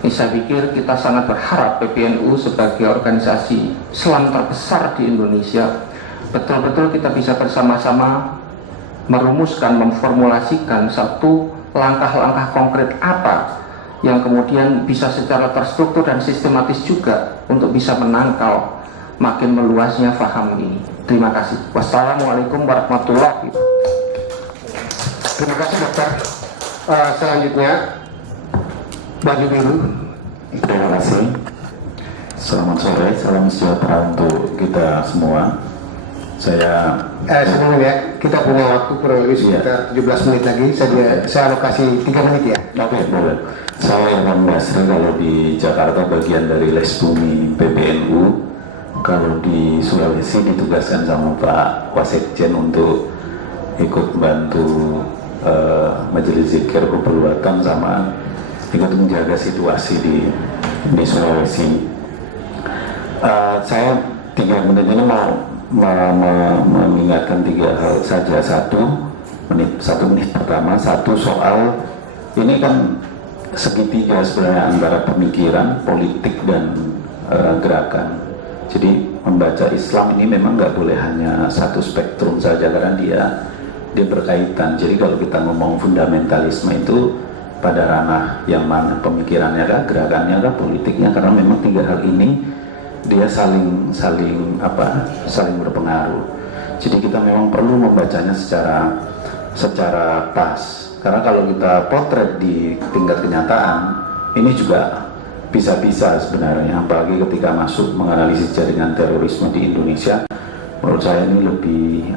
Ini saya pikir kita sangat berharap PBNU sebagai organisasi Islam terbesar di Indonesia betul-betul kita bisa bersama-sama merumuskan, memformulasikan satu langkah-langkah konkret apa yang kemudian bisa secara terstruktur dan sistematis juga untuk bisa menangkal makin meluasnya paham ini. Terima kasih. Wassalamualaikum warahmatullahi wabarakatuh. Terima kasih dokter. Selanjutnya baju biru. Terima kasih. Selamat sore, salam sejahtera untuk kita semua. Saya sebelumnya ya, kita punya waktu kurang lebih sekitar 17 menit lagi. Saya alokasi 3 menit ya. Oke, boleh. Saya Irwan Basri, kalau di Jakarta bagian dari Les Bumi PBNU. Kalau di Sulawesi ditugaskan sama Pak Wasekjen untuk ikut membantu majelis zikir perbuatan sama ikut menjaga situasi di Sulawesi. Saya 3 menit ini mau mengingatkan 3 hal saja. 1 menit pertama, soal ini kan segitiga sebenarnya antara pemikiran, politik, dan gerakan. Jadi membaca Islam ini memang nggak boleh hanya satu spektrum saja karena dia berkaitan. Jadi kalau kita ngomong fundamentalisme itu pada ranah yang mana, pemikirannya kah, gerakannya kah, politiknya, karena memang 3 hal ini dia saling berpengaruh. Jadi kita memang perlu membacanya secara pas. Karena kalau kita potret di tingkat kenyataan, ini juga bisa-bisa sebenarnya, apalagi ketika masuk menganalisis jaringan terorisme di Indonesia. Menurut saya ini lebih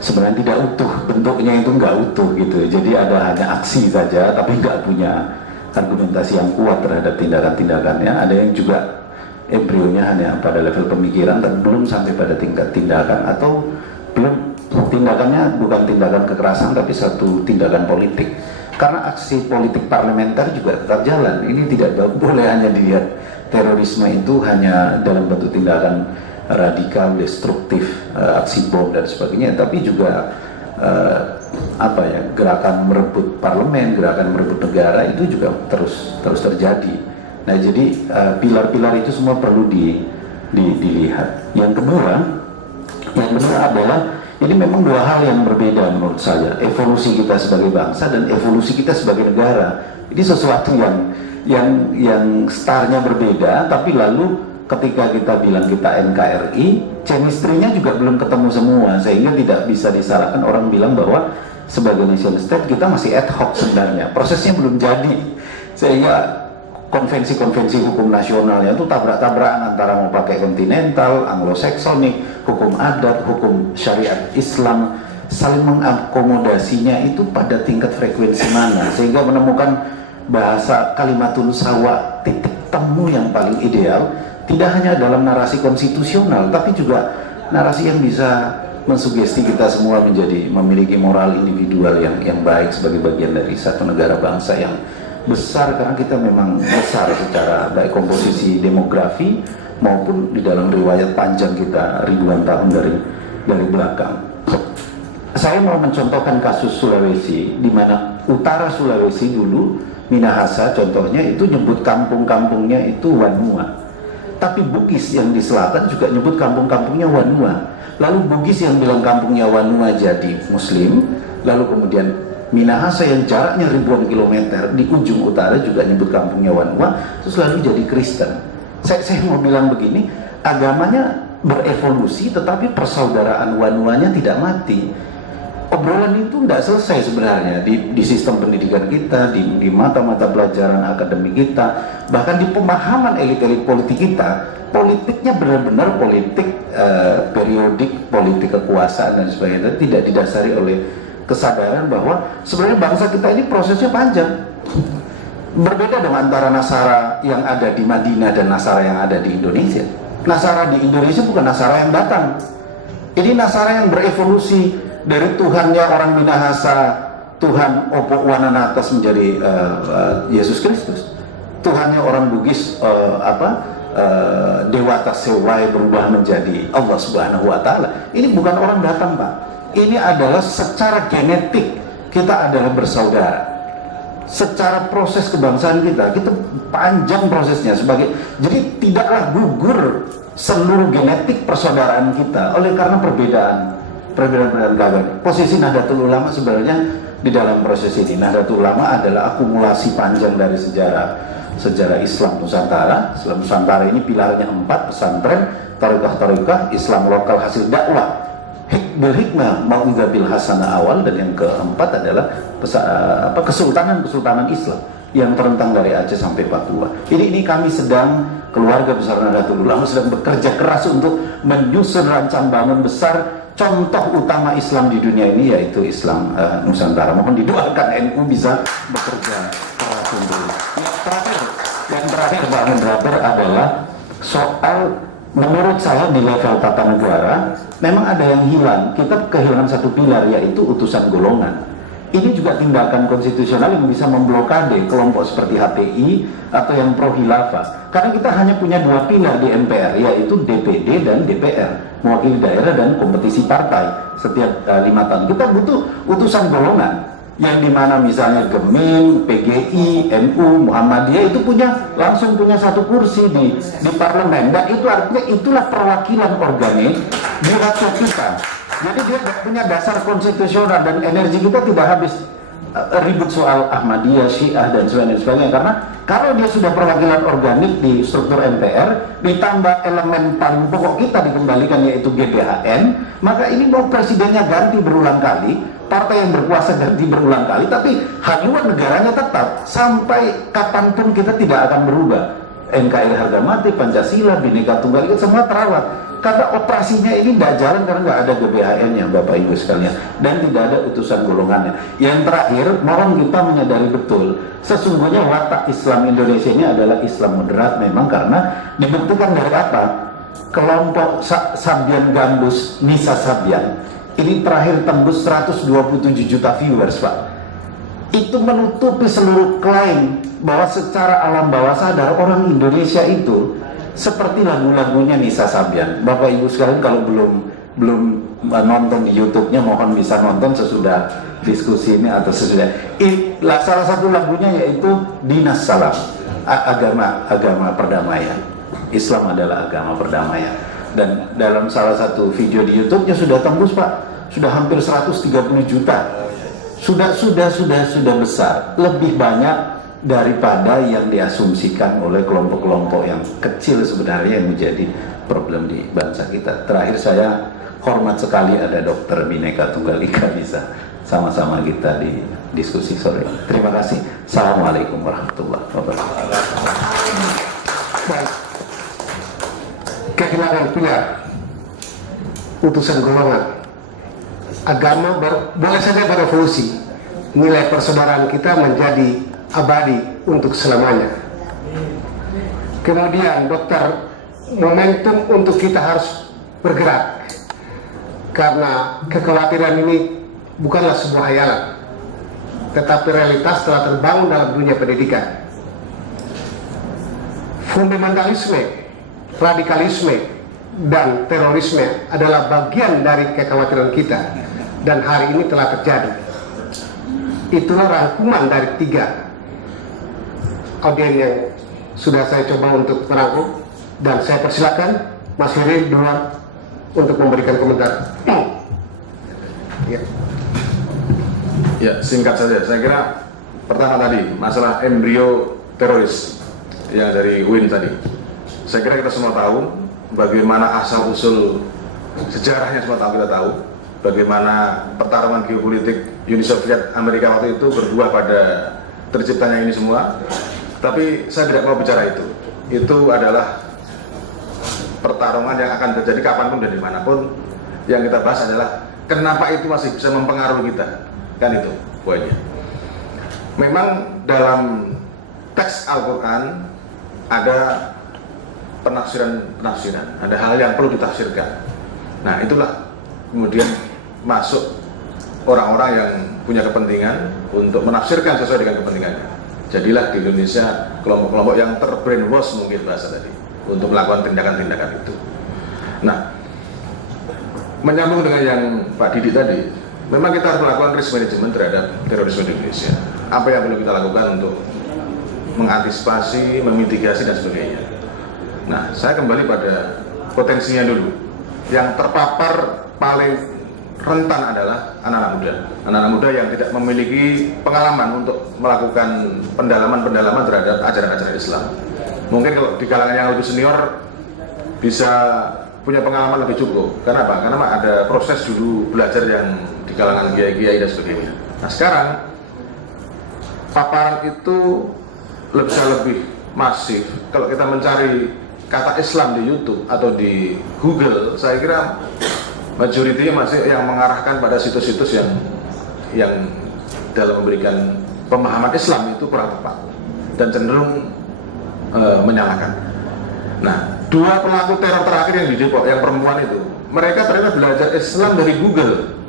sebenarnya tidak utuh, bentuknya itu nggak utuh gitu. Jadi ada hanya aksi saja tapi nggak punya argumentasi yang kuat terhadap tindakan-tindakannya. Ada yang juga embrionya hanya pada level pemikiran dan belum sampai pada tingkat tindakan, atau belum tindakannya bukan tindakan kekerasan tapi satu tindakan politik. Karena aksi politik parlementer juga tetap jalan. Ini tidak boleh hanya dilihat terorisme itu hanya dalam bentuk tindakan radikal, destruktif, aksi bom dan sebagainya, tapi juga gerakan merebut parlemen, gerakan merebut negara itu juga terus terjadi. Nah, jadi pilar-pilar itu semua perlu dilihat. Yang kedua adalah ini memang 2 hal yang berbeda menurut saya. Evolusi kita sebagai bangsa dan evolusi kita sebagai negara. Ini sesuatu yang startnya berbeda, tapi lalu ketika kita bilang kita NKRI, chemistry-nya juga belum ketemu semua, sehingga tidak bisa disalahkan orang bilang bahwa sebagai nation state kita masih ad hoc sebenarnya. Prosesnya belum jadi, sehingga konvensi-konvensi hukum nasionalnya itu tabrak-tabrakan antara mau pakai kontinental, anglo-saxonic, hukum adat, hukum syariat Islam, saling mengakomodasinya itu pada tingkat frekuensi mana, sehingga menemukan bahasa kalimatul sawa, titik temu yang paling ideal, tidak hanya dalam narasi konstitusional, tapi juga narasi yang bisa mensugesti kita semua menjadi memiliki moral individual yang baik sebagai bagian dari satu negara bangsa yang besar, karena kita memang besar secara baik komposisi demografi maupun di dalam riwayat panjang kita ribuan tahun dari belakang. Saya mau mencontohkan kasus Sulawesi, di mana utara Sulawesi dulu, Minahasa contohnya itu nyebut kampung-kampungnya itu Wanua. Tapi Bugis yang di selatan juga nyebut kampung-kampungnya Wanua. Lalu Bugis yang bilang kampungnya Wanua jadi Muslim, lalu kemudian Minahasa yang jaraknya ribuan kilometer di ujung utara juga nyebut kampungnya Wanua, terus lalu jadi Kristen. Saya mau bilang begini, agamanya berevolusi tetapi persaudaraan Wanuanya tidak mati. Obrolan itu tidak selesai sebenarnya di sistem pendidikan kita, di mata-mata pelajaran akademik kita, bahkan di pemahaman elit-elit politik kita. Politiknya benar-benar politik periodik, politik kekuasaan dan sebagainya, tidak didasari oleh kesadaran bahwa sebenarnya bangsa kita ini prosesnya panjang. Berbeda dengan antara Nasara yang ada di Madinah dan Nasara yang ada di Indonesia. Nasara di Indonesia bukan Nasara yang datang. Ini Nasara yang berevolusi dari Tuhannya orang Minahasa, Tuhan Opo Wananatas menjadi Yesus Kristus. Tuhannya orang Bugis Dewata Sewai berubah menjadi Allah Subhanahu wa Ta'ala. Ini bukan orang datang, Pak. Ini adalah secara genetik kita adalah bersaudara. Secara proses kebangsaan kita panjang prosesnya jadi tidaklah gugur seluruh genetik persaudaraan kita oleh karena perbedaan agama. Posisi Nahdlatul Ulama sebenarnya di dalam proses ini, Nahdlatul Ulama adalah akumulasi panjang dari sejarah Islam Nusantara. Islam Nusantara ini pilarnya 4, pesantren, thariqah, Islam lokal hasil dakwah, bil hikmah, mau'izah bil hasanah awal, dan yang keempat adalah kesultanan Islam yang terentang dari Aceh sampai Papua. Ini kami sedang, keluarga besar Nahdlatul Ulama sedang bekerja keras untuk menyusun rancang bangun besar contoh utama Islam di dunia ini, yaitu Islam Nusantara. Mohon didoakan NU bisa bekerja keras untuk. Yang terakhir Pak Moderator adalah soal, menurut saya di level tata negara memang ada yang hilang. Kita kehilangan satu pilar, yaitu utusan golongan. Ini juga tindakan konstitusional yang bisa memblokade kelompok seperti HPI atau yang pro khilafah. Karena kita hanya punya 2 pilar di MPR, yaitu DPD dan DPR, mewakili daerah dan kompetisi partai setiap 5 tahun. Kita butuh utusan golongan, yang dimana misalnya Geming, PGI, NU, Muhammadiyah itu langsung punya 1 kursi di parlemen, dan itu artinya itulah perwakilan organik di rakyat kita. Jadi dia punya dasar konstitusional, dan energi kita tidak habis ribut soal Ahmadiyah, Syiah dan sebagainya. Karena kalau dia sudah perwakilan organik di struktur MPR, ditambah elemen paling pokok kita dikembalikan, yaitu GBHN, maka ini mau presidennya ganti berulang kali, partai yang berkuasa ganti berulang kali, tapi haluan negaranya tetap sampai kapanpun kita tidak akan berubah. NKRI harga mati, Pancasila, Bhinneka Tunggal Ika, semua terawat. Karena operasinya ini tidak jalan karena nggak ada GBHN-nya, Bapak Ibu sekalian, dan tidak ada utusan golongannya. Yang terakhir, mohon kita menyadari betul, sesungguhnya watak Islam Indonesia ini adalah Islam moderat, memang karena dibentukkan dari apa? Kelompok Sabian Gambus, Nisa Sabian, ini terakhir tembus 127 juta viewers, Pak. Itu menutupi seluruh klaim bahwa secara alam bawah sadar orang Indonesia itu seperti lagu-lagunya Nisa Sabian. Bapak Ibu sekalian, kalau belum nonton di YouTube-nya, mohon bisa nonton sesudah diskusi ini atau sesudah. Salah satu lagunya yaitu Dinas Salam, agama perdamaian. Islam adalah agama perdamaian. Dan dalam salah satu video di YouTube-nya sudah tembus, Pak. Sudah hampir 130 juta. Sudah besar, lebih banyak daripada yang diasumsikan oleh kelompok-kelompok yang kecil sebenarnya yang menjadi problem di bangsa kita. Terakhir, saya hormat sekali ada Dr. Bhinneka Tunggal Ika bisa sama-sama kita di diskusi sore. Terima kasih. Assalamualaikum warahmatullahi wabarakatuh. Kehilangan pilar, utusan golongan, agama boleh saja berevolusi. Nilai persaudaraan kita menjadi abadi untuk selamanya. Kemudian dokter, momentum untuk kita harus bergerak, karena kekhawatiran ini bukanlah sebuah hayalan, tetapi realitas telah terbangun dalam dunia pendidikan. Fundamentalisme, radikalisme, dan terorisme adalah bagian dari kekhawatiran kita, dan hari ini telah terjadi. Itulah rangkuman dari 3 audien yang sudah saya coba untuk merangkum, dan saya persilakan Mas Heri duluan untuk memberikan komentar. Ya, singkat saja. Saya kira pertama tadi masalah embrio teroris yang dari UIN tadi. Saya kira kita semua tahu bagaimana asal usul sejarahnya, semua tahu, kita tahu bagaimana pertarungan geopolitik Uni Soviet Amerika waktu itu berbuah pada terciptanya ini semua. Tapi saya tidak mau bicara itu. Itu adalah pertarungan yang akan terjadi kapanpun dan dimanapun. Yang kita bahas adalah kenapa itu masih bisa mempengaruhi kita. Kan itu poinnya. Memang dalam teks Al-Quran ada penafsiran-penafsiran, ada hal yang perlu ditafsirkan. Nah, itulah kemudian masuk orang-orang yang punya kepentingan untuk menafsirkan sesuai dengan kepentingannya. Jadilah di Indonesia kelompok-kelompok yang terbrainwash, mungkin bahasa tadi, untuk melakukan tindakan-tindakan itu. Nah, menyambung dengan yang Pak Didik tadi, memang kita harus melakukan risk management terhadap terorisme di Indonesia. Apa yang perlu kita lakukan untuk mengantisipasi, memitigasi, dan sebagainya. Nah, saya kembali pada potensinya dulu. Yang terpapar paling rentan adalah anak-anak muda. Anak-anak muda yang tidak memiliki pengalaman untuk melakukan pendalaman-pendalaman terhadap ajaran-ajaran Islam. Mungkin kalau di kalangan yang lebih senior bisa punya pengalaman lebih cukup. Kenapa? Karena ada proses dulu belajar yang di kalangan kiai-kiai dan sebagainya. Nah, sekarang paparan itu bisa lebih masif. Kalau kita mencari kata Islam di YouTube atau di Google, saya kira majoritinya masih yang mengarahkan pada situs-situs yang dalam memberikan pemahaman Islam itu kurang tepat dan cenderung menyalahkan. Nah, 2 pelaku teror terakhir yang di Depok, yang perempuan itu, mereka ternyata belajar Islam dari Google.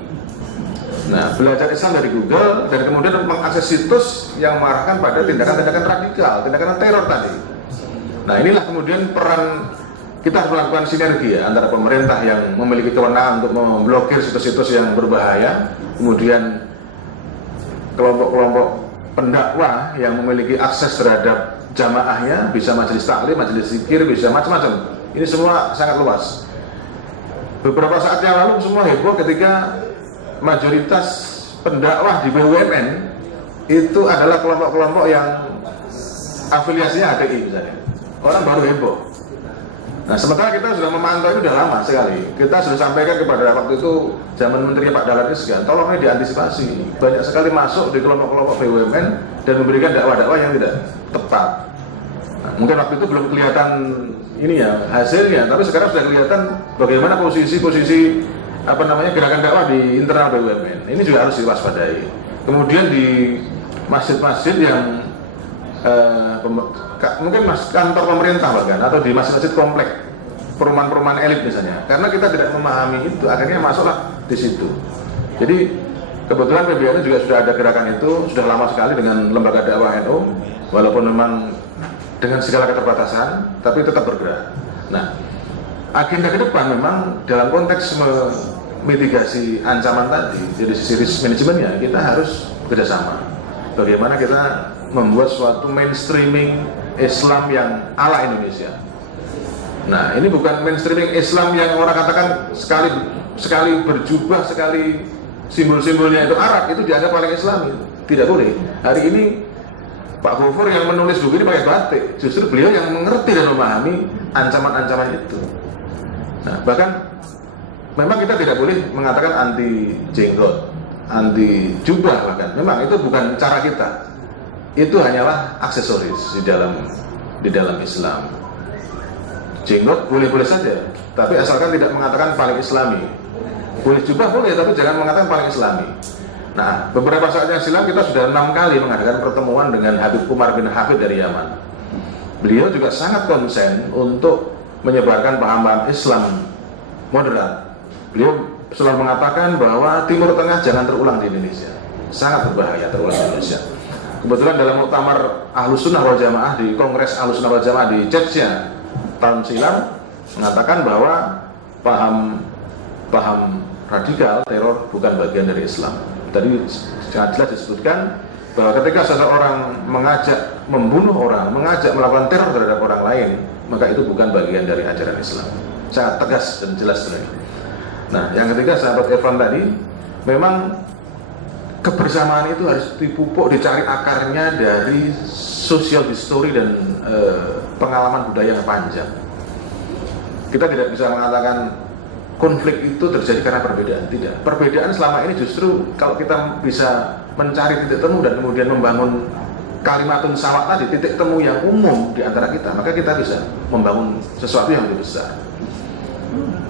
Nah, belajar Islam dari Google dan kemudian mengakses situs yang mengarahkan pada tindakan-tindakan radikal, tindakan teror tadi. Nah, inilah kemudian peran kita harus melakukan sinergi ya, antara pemerintah yang memiliki kewenangan untuk memblokir situs-situs yang berbahaya, kemudian kelompok-kelompok pendakwah yang memiliki akses terhadap jamaahnya, bisa majelis taklim, majelis zikir, bisa macam-macam. Ini semua sangat luas. Beberapa saat yang lalu semua heboh ketika mayoritas pendakwah di BUMN itu adalah kelompok-kelompok yang afiliasinya HTI misalnya. Orang baru heboh. Nah, sementara kita sudah memantau itu sudah lama sekali. Kita sudah sampaikan kepada waktu itu zaman Menteri Pak Dahlan Iskan, tolong ini diantisipasi. Banyak sekali masuk di kelompok-kelompok BUMN dan memberikan dakwah-dakwah yang tidak tepat. Nah, mungkin waktu itu belum kelihatan ini ya hasilnya, tapi sekarang sudah kelihatan bagaimana posisi gerakan dakwah di internal BUMN. Ini juga harus diwaspadai. Kemudian di masjid-masjid yang mungkin kantor pemerintah bahkan, atau di masjid-masjid komplek perumahan-perumahan elit misalnya, karena kita tidak memahami itu, akhirnya masuklah di situ. Jadi kebetulan PBNU juga sudah ada gerakan itu sudah lama sekali dengan lembaga dakwah NU, walaupun memang dengan segala keterbatasan, tapi tetap bergerak. Nah, agenda ke depan memang dalam konteks mitigasi ancaman tadi, jadi sisi risk manajemennya kita harus bekerjasama. Bagaimana kita membuat suatu mainstreaming Islam yang ala Indonesia. Nah, ini bukan mainstreaming Islam yang orang katakan sekali berjubah, sekali simbol-simbolnya itu Arab, itu dianggap paling Islami. Tidak boleh. Hari ini Pak Gofur yang menulis buku ini pakai batik, justru beliau yang mengerti dan memahami ancaman-ancaman itu. Nah, bahkan memang kita tidak boleh mengatakan anti jenggot, anti jubah, bahkan memang itu bukan cara kita. Itu hanyalah aksesoris di dalam Islam. Jenggot boleh-boleh saja, tapi asalkan tidak mengatakan paling Islami. Boleh jubah boleh, tapi jangan mengatakan paling Islami. Nah, beberapa saat yang silam kita sudah 6 kali mengadakan pertemuan dengan Habib Umar bin Hafid dari Yaman. Beliau juga sangat konsen untuk menyebarkan paham-paham Islam moderat. Beliau selalu mengatakan bahwa Timur Tengah jangan terulang di Indonesia, sangat berbahaya terulang di Indonesia. Kebetulan dalam muktamar Ahlus Sunnah wal Jamaah di Kongres Ahlus Sunnah wal Jamaah di Czechia tahun silam mengatakan bahwa paham radikal teror bukan bagian dari Islam. Tadi sangat jelas disebutkan bahwa ketika seseorang mengajak membunuh orang, mengajak melakukan teror terhadap orang lain, maka itu bukan bagian dari ajaran Islam. Sangat tegas dan jelas sekali. Nah, yang ketiga sahabat Evan tadi, memang kebersamaan itu harus dipupuk, dicari akarnya dari social history dan pengalaman budaya yang panjang. Kita tidak bisa mengatakan konflik itu terjadi karena perbedaan, tidak. Perbedaan selama ini justru kalau kita bisa mencari titik temu dan kemudian membangun kalimatun sawak tadi, titik temu yang umum di antara kita, maka kita bisa membangun sesuatu yang lebih besar.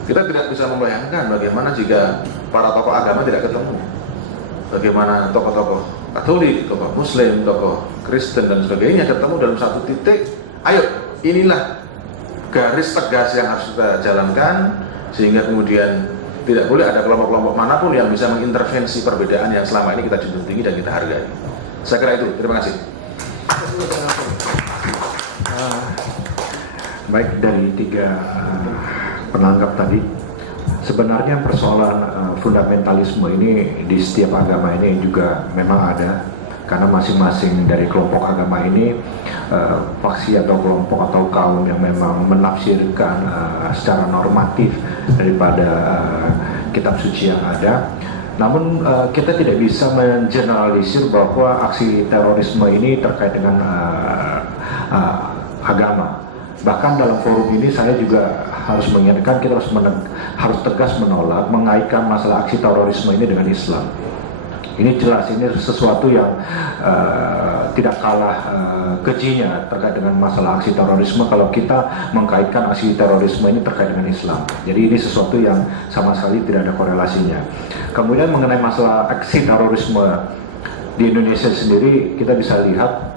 Kita tidak bisa membayangkan bagaimana jika para tokoh agama tidak ketemu. Bagaimana tokoh-tokoh Katolik, tokoh Muslim, tokoh Kristen dan sebagainya ketemu dalam satu titik. Ayo, inilah garis tegas yang harus kita jalankan, sehingga kemudian tidak boleh ada kelompok-kelompok manapun yang bisa mengintervensi perbedaan yang selama ini kita junjung tinggi dan kita hargai. Saya kira itu. Terima kasih. Baik, dari 3 penanggap tadi, sebenarnya persoalan fundamentalisme ini di setiap agama ini juga memang ada, karena masing-masing dari kelompok agama ini faksi atau kelompok atau kaum yang memang menafsirkan secara normatif daripada kitab suci yang ada. Namun kita tidak bisa mengeneralisir bahwa aksi terorisme ini terkait dengan agama. Bahkan dalam forum ini saya juga harus mengingatkan, kita harus tegas menolak mengaitkan masalah aksi terorisme ini dengan Islam. Ini jelas, ini sesuatu yang tidak kalah kejinya terkait dengan masalah aksi terorisme kalau kita mengkaitkan aksi terorisme ini terkait dengan Islam. Jadi ini sesuatu yang sama sekali tidak ada korelasinya. Kemudian mengenai masalah aksi terorisme di Indonesia sendiri, kita bisa lihat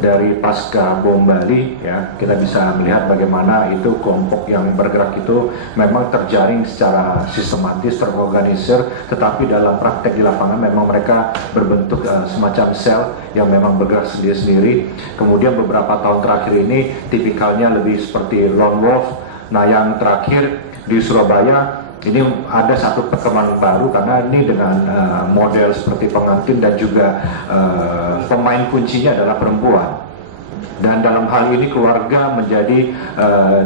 dari pasca bom Bali, ya, kita bisa melihat bagaimana itu kelompok yang bergerak itu memang terjaring secara sistematis, terorganisir, tetapi dalam praktek di lapangan memang mereka berbentuk semacam sel yang memang bergerak sendiri-sendiri. Kemudian beberapa tahun terakhir ini tipikalnya lebih seperti lone wolf. Nah, yang terakhir di Surabaya ini ada satu perkembangan baru, karena ini dengan model seperti pengantin dan juga pemain kuncinya adalah perempuan. Dan dalam hal ini keluarga menjadi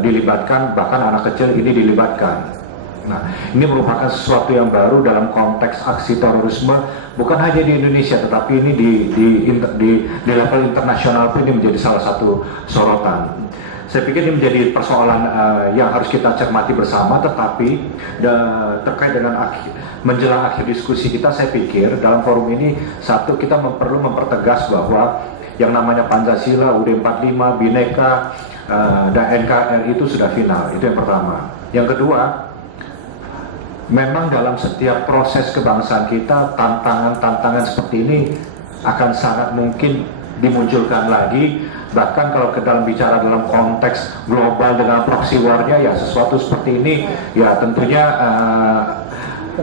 dilibatkan, bahkan anak kecil ini dilibatkan. Nah, ini merupakan sesuatu yang baru dalam konteks aksi terorisme, bukan hanya di Indonesia, tetapi ini di level internasional pun ini menjadi salah satu sorotan. Saya pikir ini menjadi persoalan yang harus kita cermati bersama, tetapi terkait dengan menjelang akhir diskusi kita, saya pikir dalam forum ini, satu, kita perlu mempertegas bahwa yang namanya Pancasila, UUD 45, Bhinneka, dan NKRI itu sudah final. Itu yang pertama. Yang kedua, memang dalam setiap proses kebangsaan kita, tantangan-tantangan seperti ini akan sangat mungkin dimunculkan lagi. Bahkan kalau kita bicara dalam konteks global dengan proxy war-nya, ya sesuatu seperti ini ya tentunya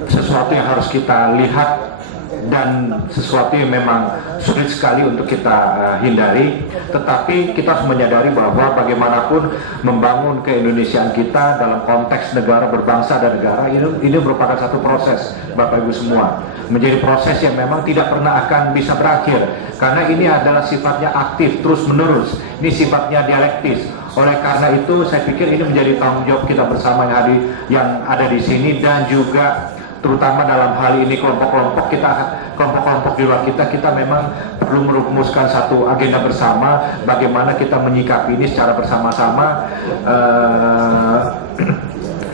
sesuatu yang harus kita lihat dan sesuatu yang memang sulit sekali untuk kita hindari. Tetapi kita harus menyadari bahwa bagaimanapun membangun keindonesiaan kita dalam konteks negara berbangsa dan negara ini merupakan satu proses, Bapak Ibu semua, menjadi proses yang memang tidak pernah akan bisa berakhir, karena ini adalah sifatnya aktif terus menerus, ini sifatnya dialektis. Oleh karena itu saya pikir ini menjadi tanggung jawab kita bersama yang ada di sini, dan juga terutama dalam hal ini kelompok-kelompok di luar kita memang perlu merumuskan satu agenda bersama bagaimana kita menyikapi ini secara bersama-sama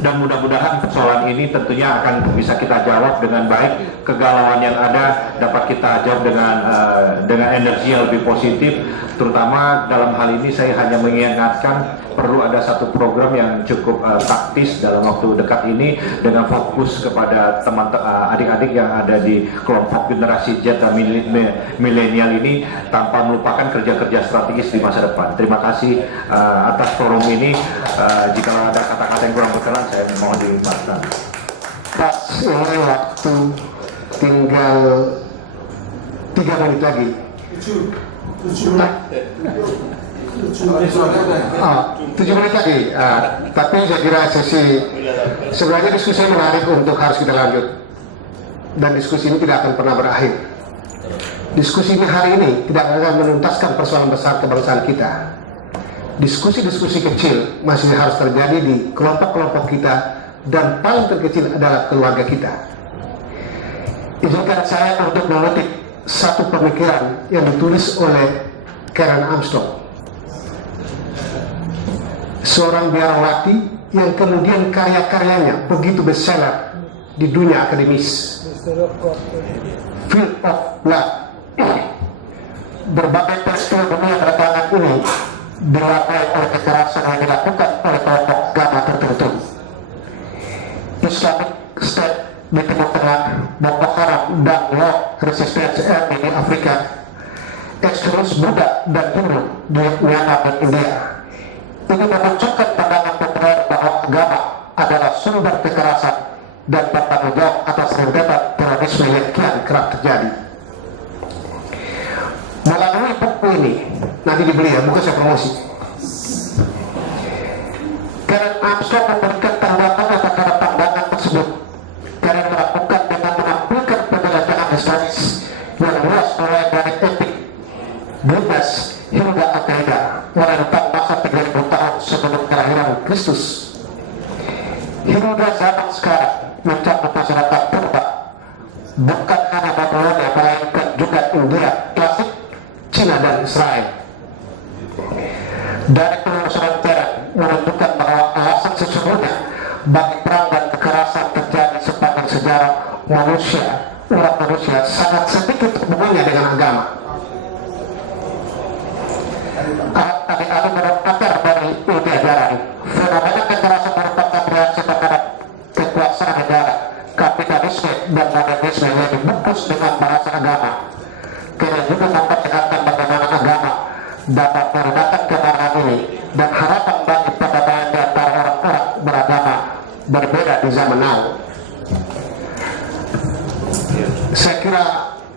dan mudah-mudahan persoalan ini tentunya akan bisa kita jawab dengan baik. Kegalauan yang ada dapat kita jawab dengan energi yang lebih positif. Terutama dalam hal ini saya hanya mengingatkan perlu ada satu program yang cukup taktis dalam waktu dekat ini dengan fokus kepada adik-adik yang ada di kelompok generasi Z dan milenial ini tanpa melupakan kerja-kerja strategis di masa depan. Terima kasih atas forum ini. Jika ada kata-kata yang kurang berkenan, saya mohon dimaafkan. Pak, ini waktu tinggal 3 menit lagi. 7 menit lagi. Tapi saya kira sebenarnya diskusi menarik untuk harus kita lanjut, dan diskusi ini tidak akan pernah berakhir. Diskusi ini hari ini tidak akan menuntaskan persoalan besar kebangsaan kita. Diskusi-diskusi kecil masih harus terjadi di kelompok-kelompok kita, dan paling terkecil adalah keluarga kita. Izinkan saya untuk mengutip satu pemikiran yang ditulis oleh Karen Armstrong, seorang biarawati yang kemudian karya-karyanya begitu bestseller di dunia akademis. Field of Blood. Berbagai peristiwa dunia belakangan ini dilakukan oleh kekerasan yang dilakukan oleh kelompok agama tertentu. Islamic State di Timur Tengah, Boko Haram dan Lord Resistance Army di Afrika, ekstremis Buddha dan Hindu di Myanmar dan India. Ini menunjukkan pandangan populer bahwa agama adalah sumber kekerasan dan bertanggung jawab atas rentetan terorisme yang kian kerap terjadi. Melalui buku ini, nanti dibeli ya, bukan saya promosi, Karen Armstrong memberikan tanggapan atas pandangan tersebut. Karen melakukan dengan menampilkan penjelasan historis yang luas mulai dari etik, bebas hingga Al-Qaeda menentang masa 3000 tahun sebelum kelahiran Kristus. Hingga zaman sekarang mencakup masyarakat purba, bukan hanya Babilonia melainkan juga India klasik, Cina dan Israel. Dari penelusuran Karen menunjukkan bahwa alasan sesungguhnya bagi perang dan kekerasan terjadi sepanjang sejarah umat manusia sangat sedikit hubungannya dengan agama. Adik-adik merupakan dari ilmu ajaran. Fenomena kekerasan merupakan reaksi terhadap kekuasaan negara, kapitalisme dan modernisme yang dibungkus dengan bahasa agama. Kira juga memperlihatkan bagaimana agama dapat meredakan kemarahan ini dan harapan bagi perdamaian di antara orang-orang beragama berbeda di zaman now. Saya kira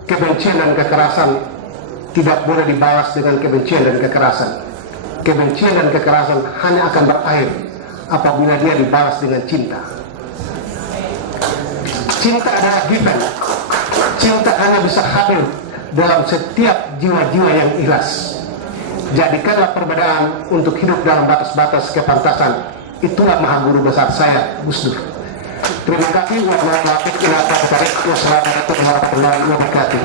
kebencian dan kekerasan tidak boleh dibalas dengan kebencian dan kekerasan. Kebencian dan kekerasan hanya akan berakhir apabila dia dibalas dengan cinta. Cinta adalah given. Cinta hanya bisa hadir dalam setiap jiwa-jiwa yang ikhlas. Jadikanlah perbedaan untuk hidup dalam batas-batas kepantasan. Itulah maha guru besar saya, Gus Dur. Terima kasih. Wassalamualaikum warahmatullahi wabarakatuh.